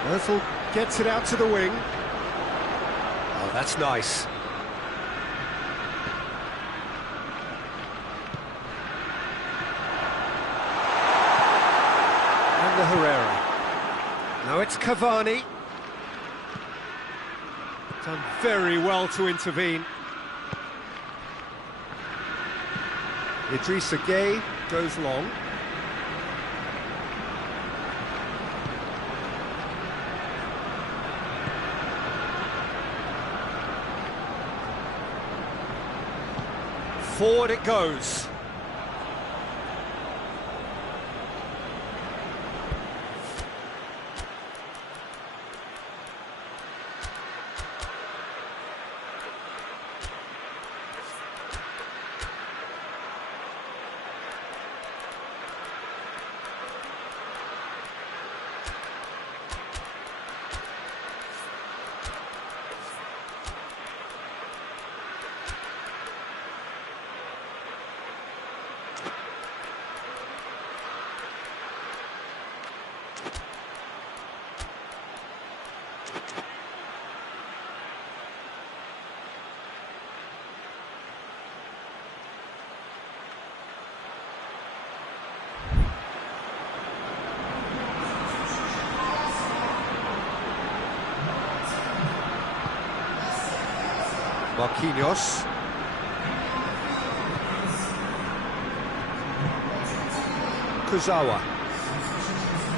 Özil gets it out to the wing. Oh, that's nice. Now it's Cavani. Done very well to intervene. Idrissa Gueye goes long. Forward it goes. Marquinhos. Kurzawa.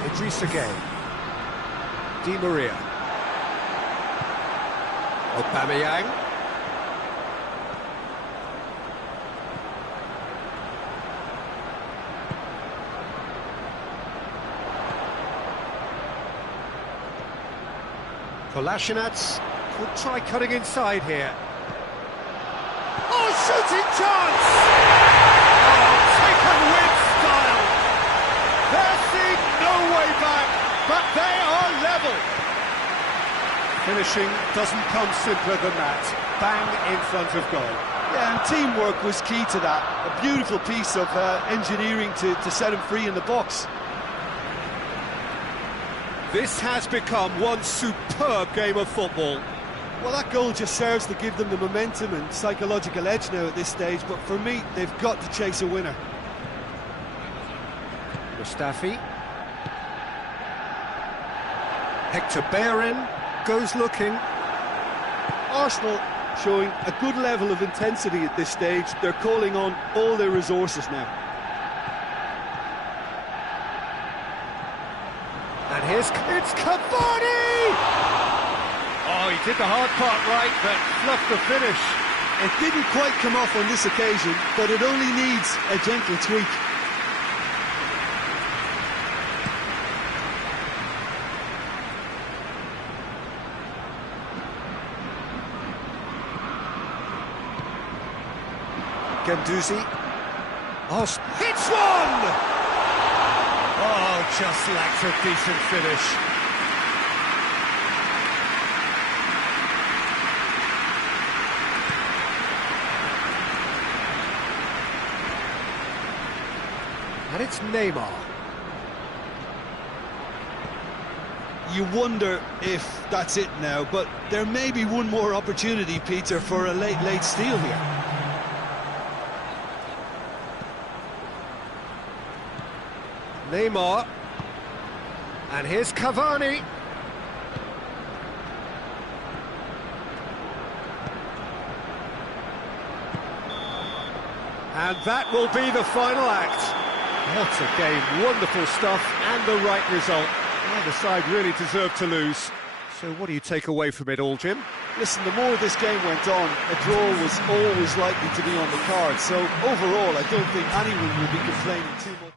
Idrissa Gueye. Di Maria. Aubameyang. Kolasinac could try cutting inside here. Oh, shooting chance! Oh, taken with style. They're seeing no way back, but they are level. Finishing doesn't come simpler than that. Bang in front of goal. Yeah, and teamwork was key to that. A beautiful piece of engineering to set him free in the box. This has become one superb game of football. Well, that goal just serves to give them the momentum and psychological edge now at this stage, but for me, they've got to chase a winner. Mustafi. Hector Bellerin goes looking. Arsenal showing a good level of intensity at this stage. They're calling on all their resources now. And it's Cavani! Oh, he did the hard part right, but fluffed the finish. It didn't quite come off on this occasion, but it only needs a gentle tweak. Guendouzi. Oh, hits one! Oh, just lacked a decent finish. And it's Neymar. You wonder if that's it now, but there may be one more opportunity, Peter, for a late steal here. Neymar. And here's Cavani. And that will be the final act. What a game, wonderful stuff, and the right result. Neither side really deserved to lose. So what do you take away from it all, Jim? Listen, the more this game went on, a draw was always likely to be on the card. So overall, I don't think anyone will be complaining too much.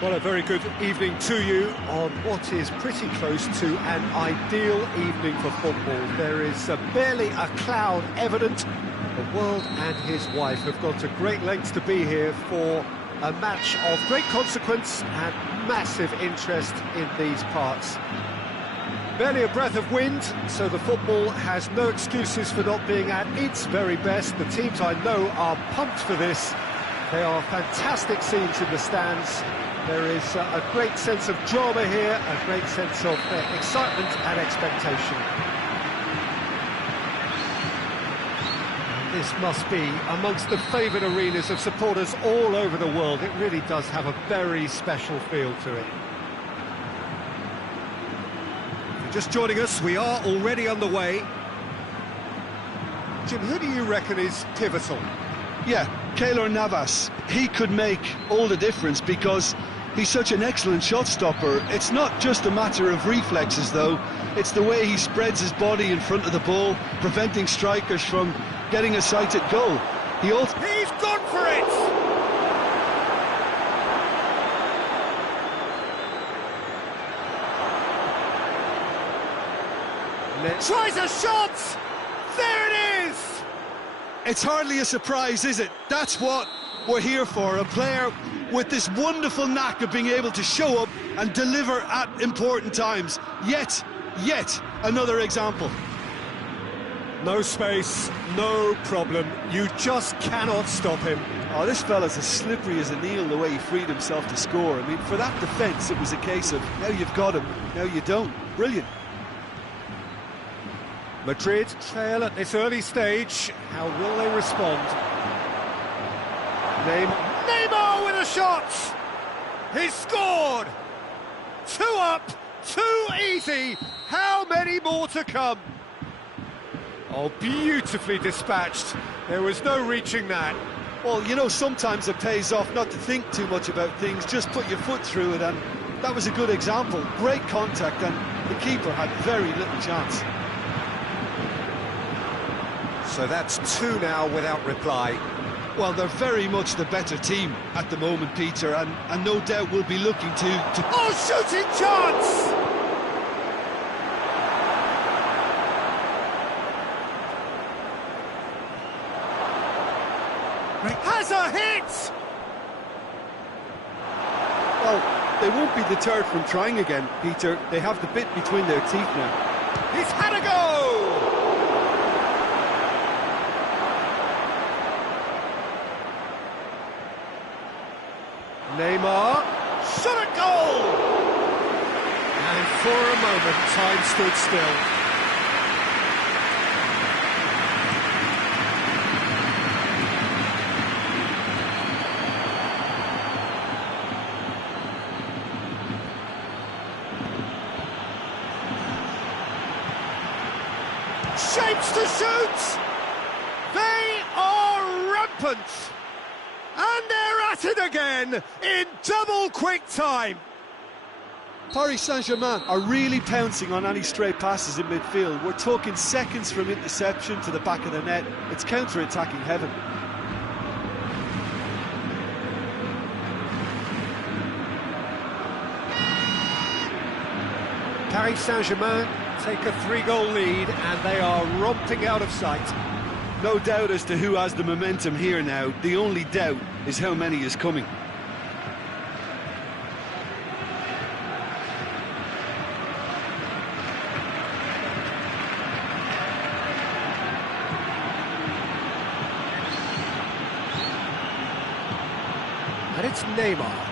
Well, a very good evening to you on what is pretty close to an ideal evening for football. There is barely a cloud evident. The world and his wife have gone to great lengths to be here for a match of great consequence and massive interest in these parts. Barely a breath of wind, so the football has no excuses for not being at its very best. The teams I know are pumped for this. They are fantastic scenes in the stands. There is a great sense of drama here, a great sense of excitement and expectation. This must be amongst the favoured arenas of supporters all over the world. It really does have a very special feel to it. If you're just joining us, we are already underway. Jim, who do you reckon is pivotal? Yeah, Keylor Navas. He could make all the difference because he's such an excellent shot stopper. It's not just a matter of reflexes, though. It's the way he spreads his body in front of the ball, preventing strikers from getting a sighted goal. He's gone for it! Tries a shot! There it is! It's hardly a surprise, is it? That's what we're here for, a player with this wonderful knack of being able to show up and deliver at important times. Yet another example. No space, no problem. You just cannot stop him. Oh, this fella's as slippery as an eel, the way he freed himself to score. I mean, for that defence, it was a case of, now you've got him, now you don't. Brilliant. Madrid trail at this early stage. How will they respond? Neymar with a shot! He's scored! 2 up, 2 easy. How many more to come? Oh, beautifully dispatched. There was no reaching that. Well, you know, sometimes it pays off not to think too much about things, just put your foot through it, and that was a good example. Great contact, and the keeper had very little chance. So that's 2 now without reply. Well, they're very much the better team at the moment, Peter, and no doubt will be looking to... Oh, shooting chance! Has a hit! Well, they won't be deterred from trying again, Peter. They have the bit between their teeth now. He's had a go! Neymar, shot a goal! And for a moment, time stood still. Shapes to shoot! They are rampant! And they're at it again in double quick time. Paris Saint-Germain are really pouncing on any stray passes in midfield. We're talking seconds from interception to the back of the net. It's counter-attacking heaven. Paris Saint-Germain take a 3-goal lead and they are romping out of sight. No doubt as to who has the momentum here now. The only doubt is how many is coming. And it's Neymar.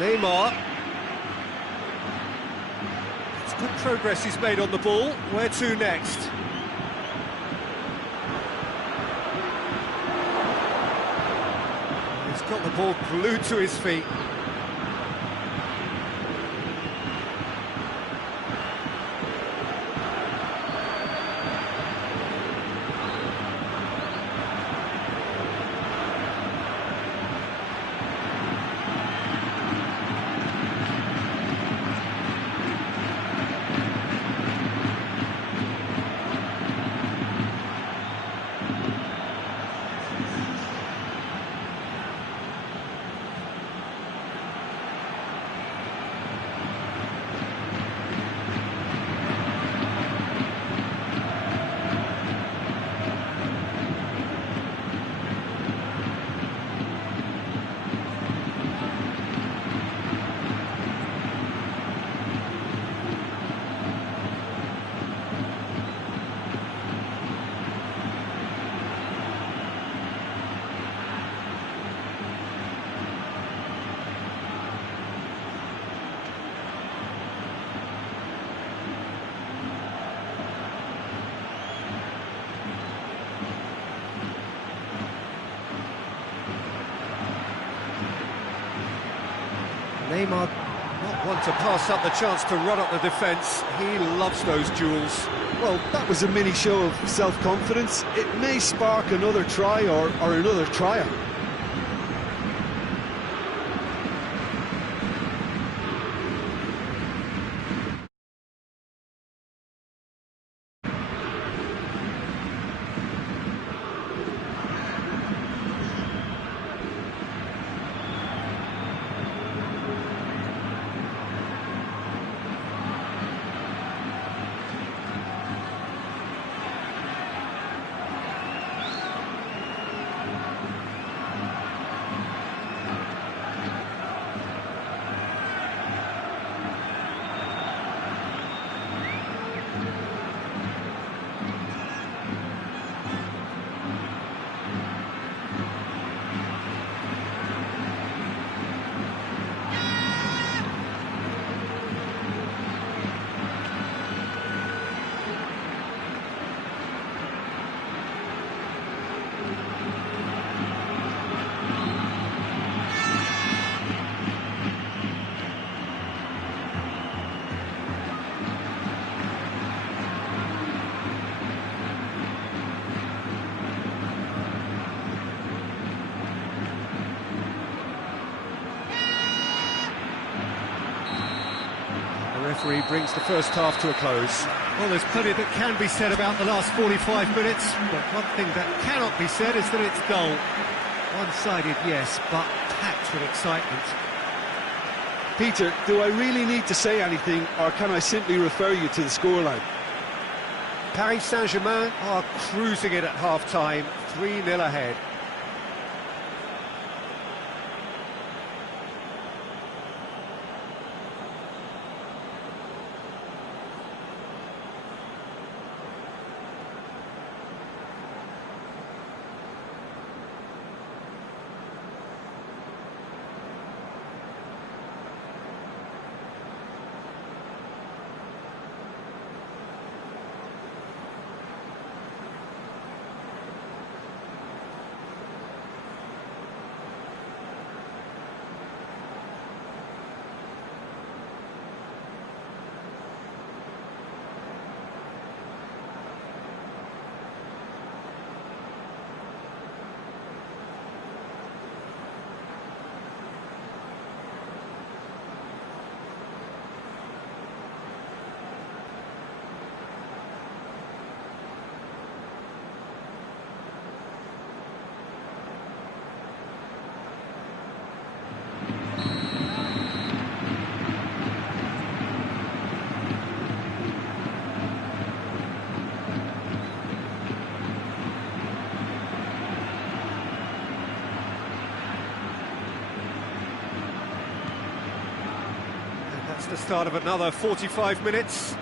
Neymar. Good progress he's made on the ball. Where to next? He's got the ball glued to his feet. Neymar not one to pass up the chance to run up the defence. He loves those duels. Well, that was a mini show of self-confidence. It may spark another try or another trial. The referee brings the first half to a close. Well, there's plenty that can be said about the last 45 minutes, but one thing that cannot be said is that it's dull. One-sided, yes, but packed with excitement. Peter, do I really need to say anything, or can I simply refer you to the scoreline? Paris Saint-Germain are cruising it at half-time, 3-0 ahead. That's the start of another 45 minutes.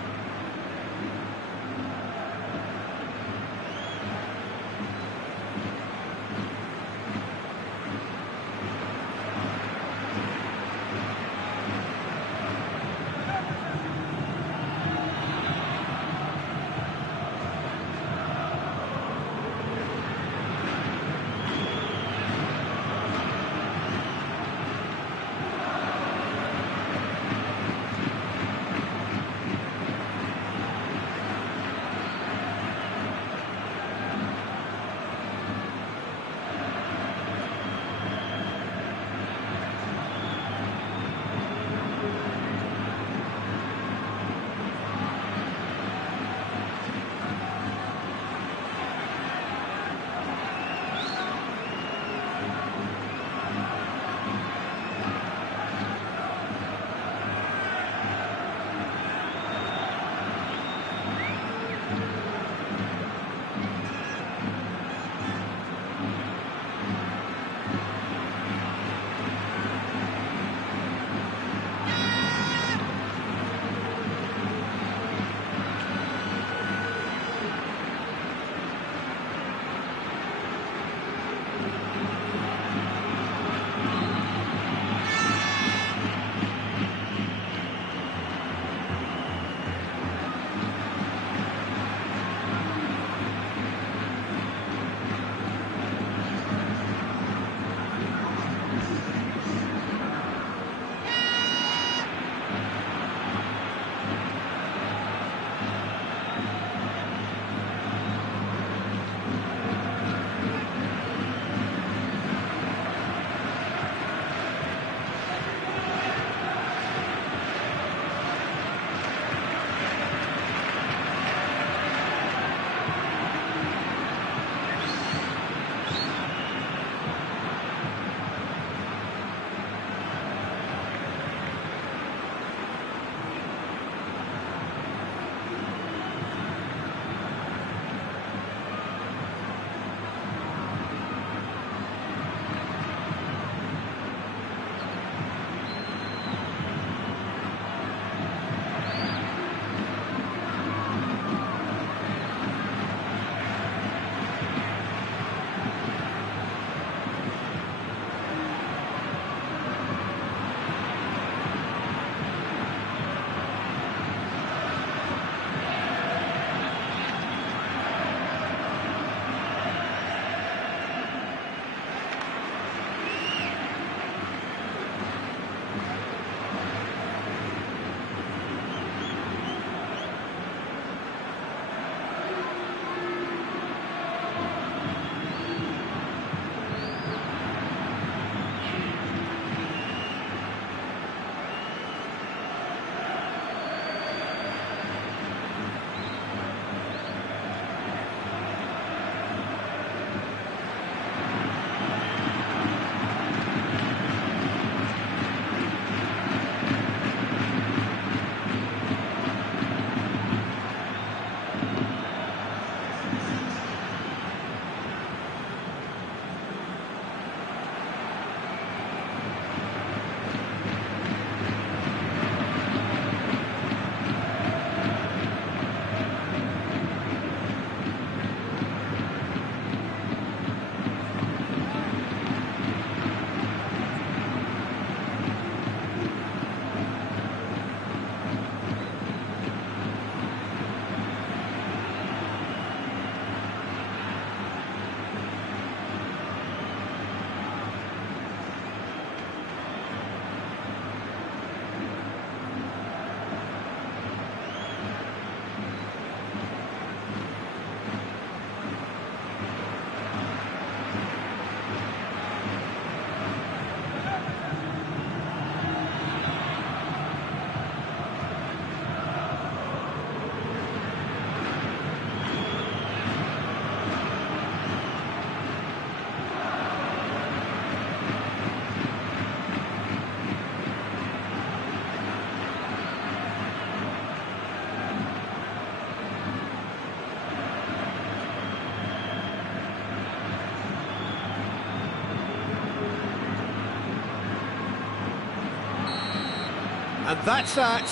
And that's that.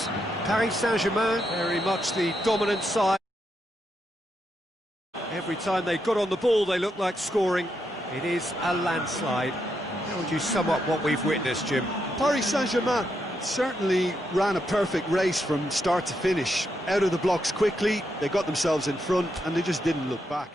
Paris Saint-Germain, very much the dominant side. Every time they got on the ball, they looked like scoring. It is a landslide. How would you sum up what we've witnessed, Jim? Paris Saint-Germain certainly ran a perfect race from start to finish. Out of the blocks quickly, they got themselves in front, and they just didn't look back.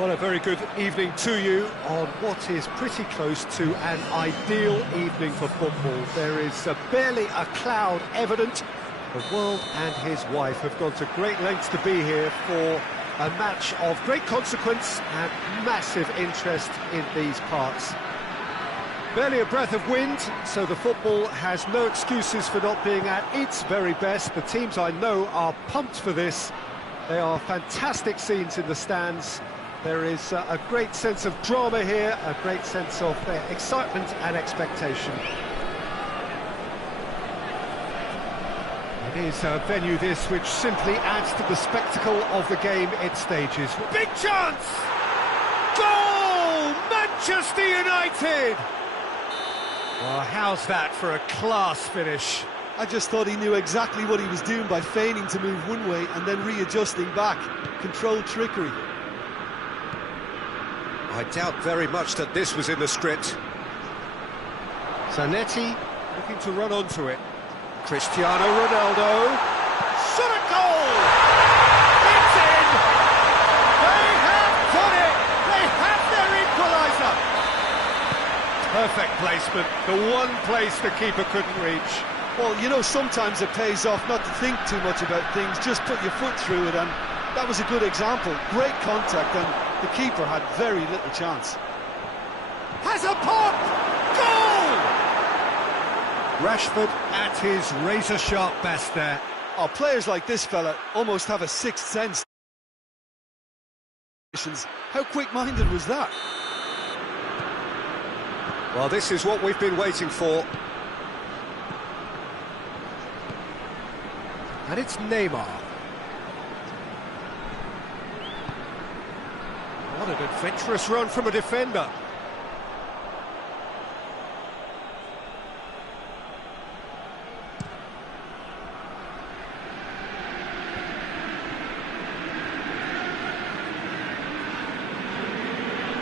Well, a very good evening to you on what is pretty close to an ideal evening for football. There is barely a cloud evident. The world and his wife have gone to great lengths to be here for a match of great consequence and massive interest in these parts. Barely a breath of wind, so the football has no excuses for not being at its very best. The teams I know are pumped for this. They are fantastic scenes in the stands. There is a great sense of drama here, a great sense of excitement and expectation. It is a venue this which simply adds to the spectacle of the game it stages. Big chance! Goal! Manchester United! Well, how's that for a class finish? I just thought he knew exactly what he was doing by feigning to move one way and then readjusting back. Controlled trickery. I doubt very much that this was in the script. Zanetti looking to run onto it. Cristiano Ronaldo. Shot a goal! It's in! They have done it! They have their equaliser! Perfect placement, the one place the keeper couldn't reach. Well, you know, sometimes it pays off not to think too much about things, just put your foot through it, and that was a good example. Great contact, and the keeper had very little chance. Has a pop! Goal! Rashford at his razor-sharp best there. Oh, players like this fella almost have a sixth sense. How quick-minded was that? Well, this is what we've been waiting for. And it's Neymar. What an adventurous run from a defender.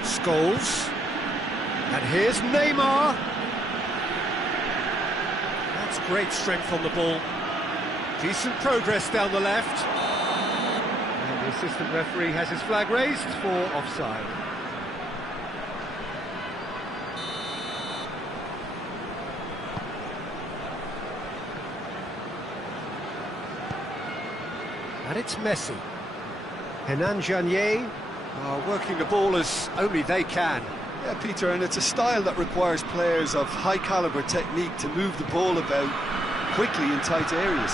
Scholes. And here's Neymar. That's great strength on the ball. Decent progress down the left. And the assistant referee has his flag raised for offside. And it's Messi. Henan Janier are working the ball as only they can. Yeah, Peter, and it's a style that requires players of high-caliber technique to move the ball about quickly in tight areas.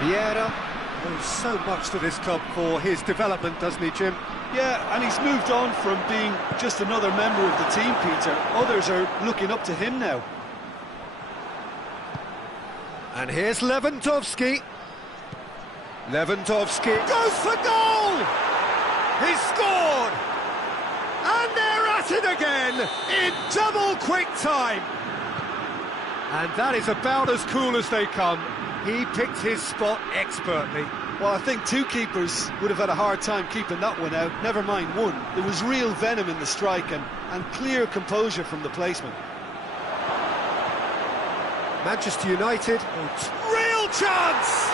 Vieira owes so much to this club for his development, doesn't he, Jim? Yeah, and he's moved on from being just another member of the team, Peter. Others are looking up to him now. And here's Lewandowski. Lewandowski goes for goal! He's scored! And they're at it again in double quick time. And that is about as cool as they come. He picked his spot expertly. Well, I think two keepers would have had a hard time keeping that one out, never mind one. There was real venom in the strike and clear composure from the placement. Manchester United, real chance!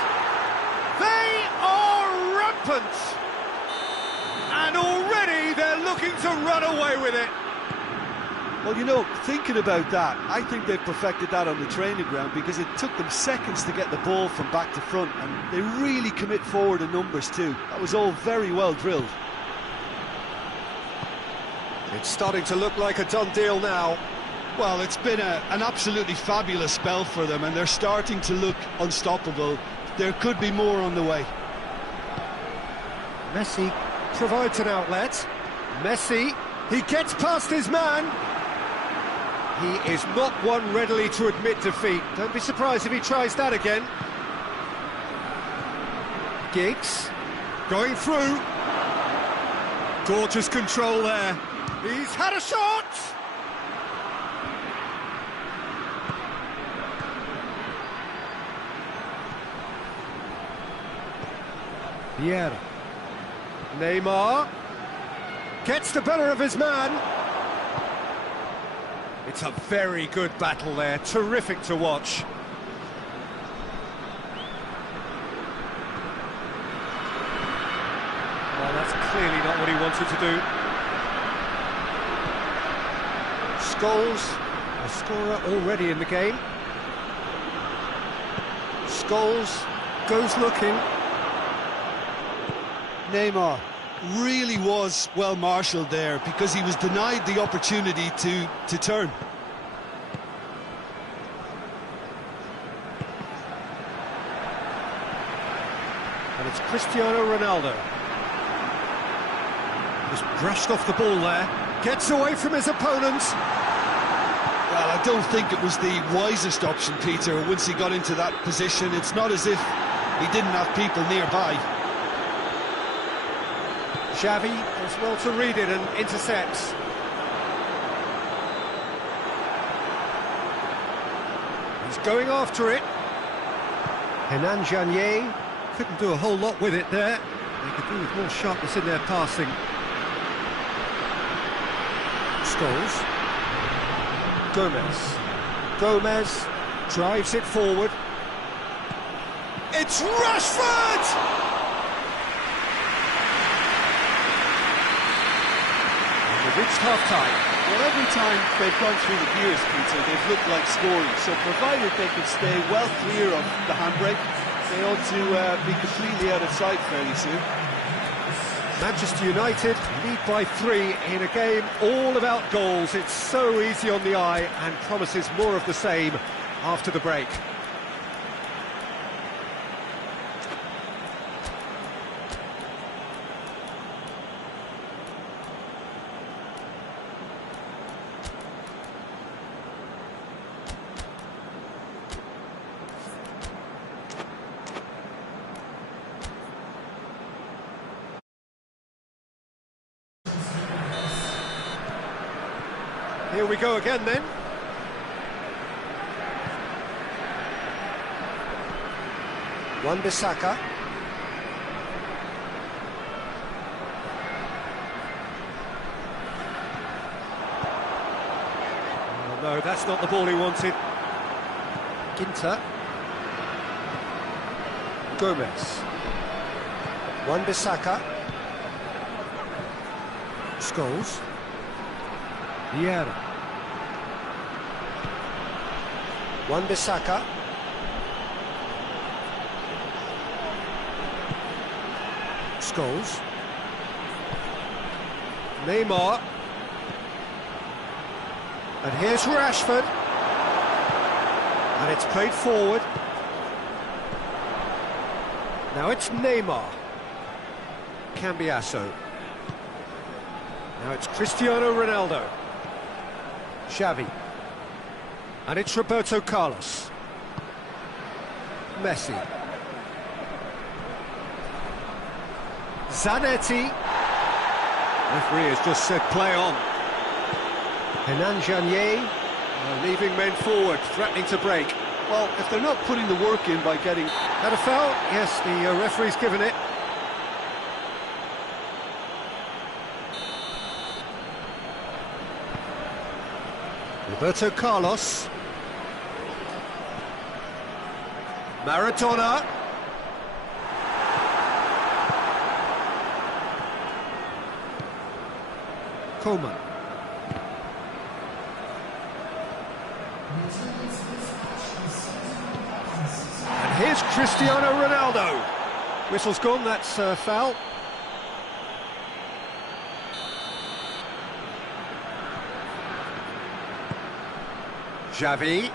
They are rampant! And already they're looking to run away with it. Well, you know, thinking about that, I think they've perfected that on the training ground because it took them seconds to get the ball from back to front, and they really commit forward in numbers too. That was all very well drilled. It's starting to look like a done deal now. Well, it's been an absolutely fabulous spell for them, and they're starting to look unstoppable. There could be more on the way. Messi provides an outlet. Messi, he gets past his man. He is not one readily to admit defeat. Don't be surprised if he tries that again. Giggs, going through. Gorgeous control there. He's had a shot! Vieira. Neymar gets the better of his man. It's a very good battle there, terrific to watch. Clearly not what he wanted to do. Scholes, a scorer already in the game. Scholes goes looking. Neymar really was well marshalled there because he was denied the opportunity to turn. And it's Cristiano Ronaldo. Just brushed off the ball there. Gets away from his opponents. Well, I don't think it was the wisest option, Peter, once he got into that position. It's not as if he didn't have people nearby. Xavi as well to read it and intercepts. He's going after it. Henan Janier couldn't do a whole lot with it there. They could do with more sharpness in their passing. Scholes. Gomez drives it forward. It's Rashford! We've reached half-time. Well, every time they've gone through the gears, Peter, they've looked like scoring. So provided they can stay well clear of the handbrake, they ought to be completely out of sight fairly soon. Manchester United lead by 3 in a game all about goals. It's so easy on the eye and promises more of the same after the break. Here we go again then. Wan-Bissaka. Oh, no, that's not the ball he wanted. Ginter. Gomez. Wan-Bissaka. Scholes. Vieira. Wan-Bissaka. Scholes. Neymar. And here's Rashford. And it's played forward. Now it's Neymar. Cambiasso. Now it's Cristiano Ronaldo. Xavi. And it's Roberto Carlos. Messi. Zanetti. Referee has just said play on. Henan Janier leaving men forward, threatening to break. Well, if they're not putting the work in by getting... Had a foul? Yes, the referee's given it. Roberto Carlos. Maradona. Coman. And here's Cristiano Ronaldo. Whistle's gone, that's foul. Xavi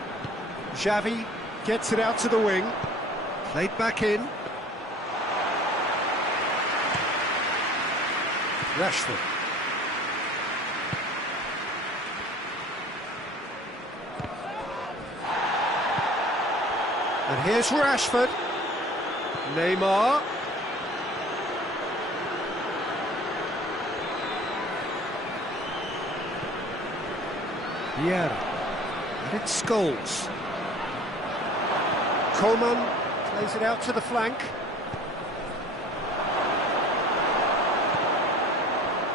gets it out to the wing. Played back in. Rashford. And here's Rashford. Neymar. Vieira. And it's Scholes. Coman plays it out to the flank.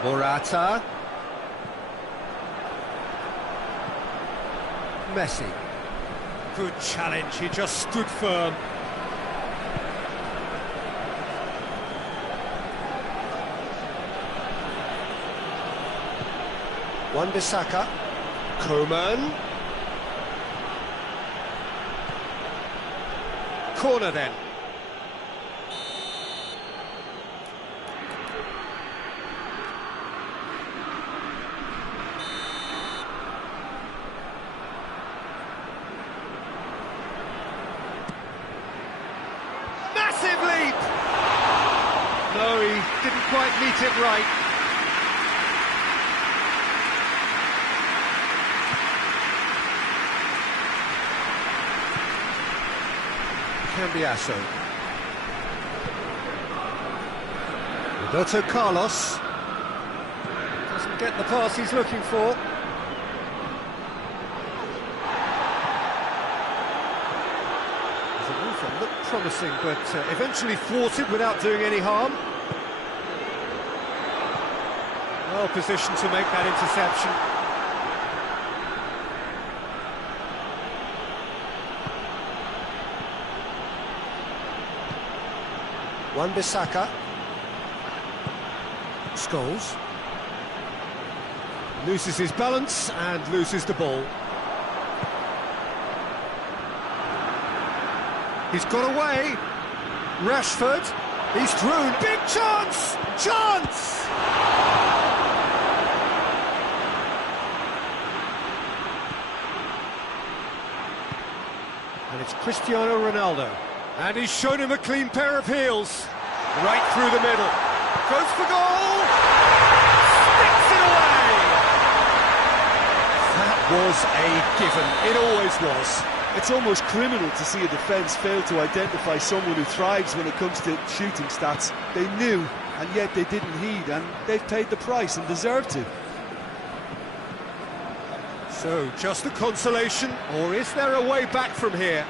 Morata. Messi. Good challenge, he just stood firm. Wan-Bissaka. Coman. Corner then. Massive leap! No, he didn't quite meet it right. Cambiasso. Roberto Carlos. Doesn't get the pass he's looking for. The move that looked promising, but eventually thwarted without doing any harm. Well positioned to make that interception. Wan-Bissaka. Scholes. Loses his balance and loses the ball. He's got away. Rashford. He's through. Big chance! Chance! And it's Cristiano Ronaldo. And he's shown him a clean pair of heels. Right through the middle. Goes for goal! Sticks it away! That was a given. It always was. It's almost criminal to see a defence fail to identify someone who thrives when it comes to shooting stats. They knew, and yet they didn't heed, and they've paid the price and deserve to. So, just a consolation, or is there a way back from here?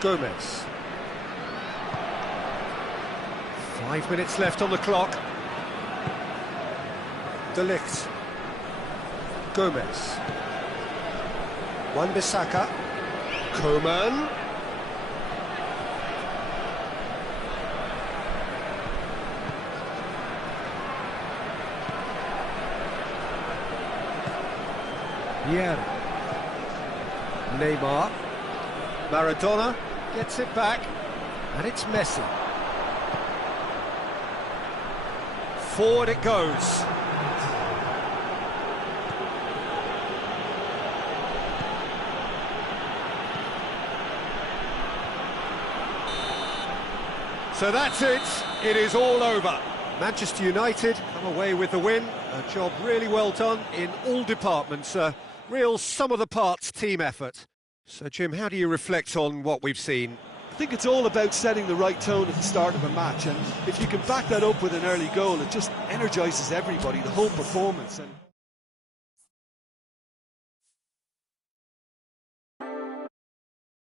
Gomez. 5 minutes left on the clock. De Ligt. Gomez. Wan-Bissaka. Coman. Yer. Neymar. Maradona gets it back, and it's Messi. Forward it goes. So that's it. It is all over. Manchester United come away with the win. A job really well done in all departments. A real sum-of-the-parts team effort. So, Jim, how do you reflect on what we've seen? I think it's all about setting the right tone at the start of a match, and if you can back that up with an early goal, it just energises everybody, the whole performance. And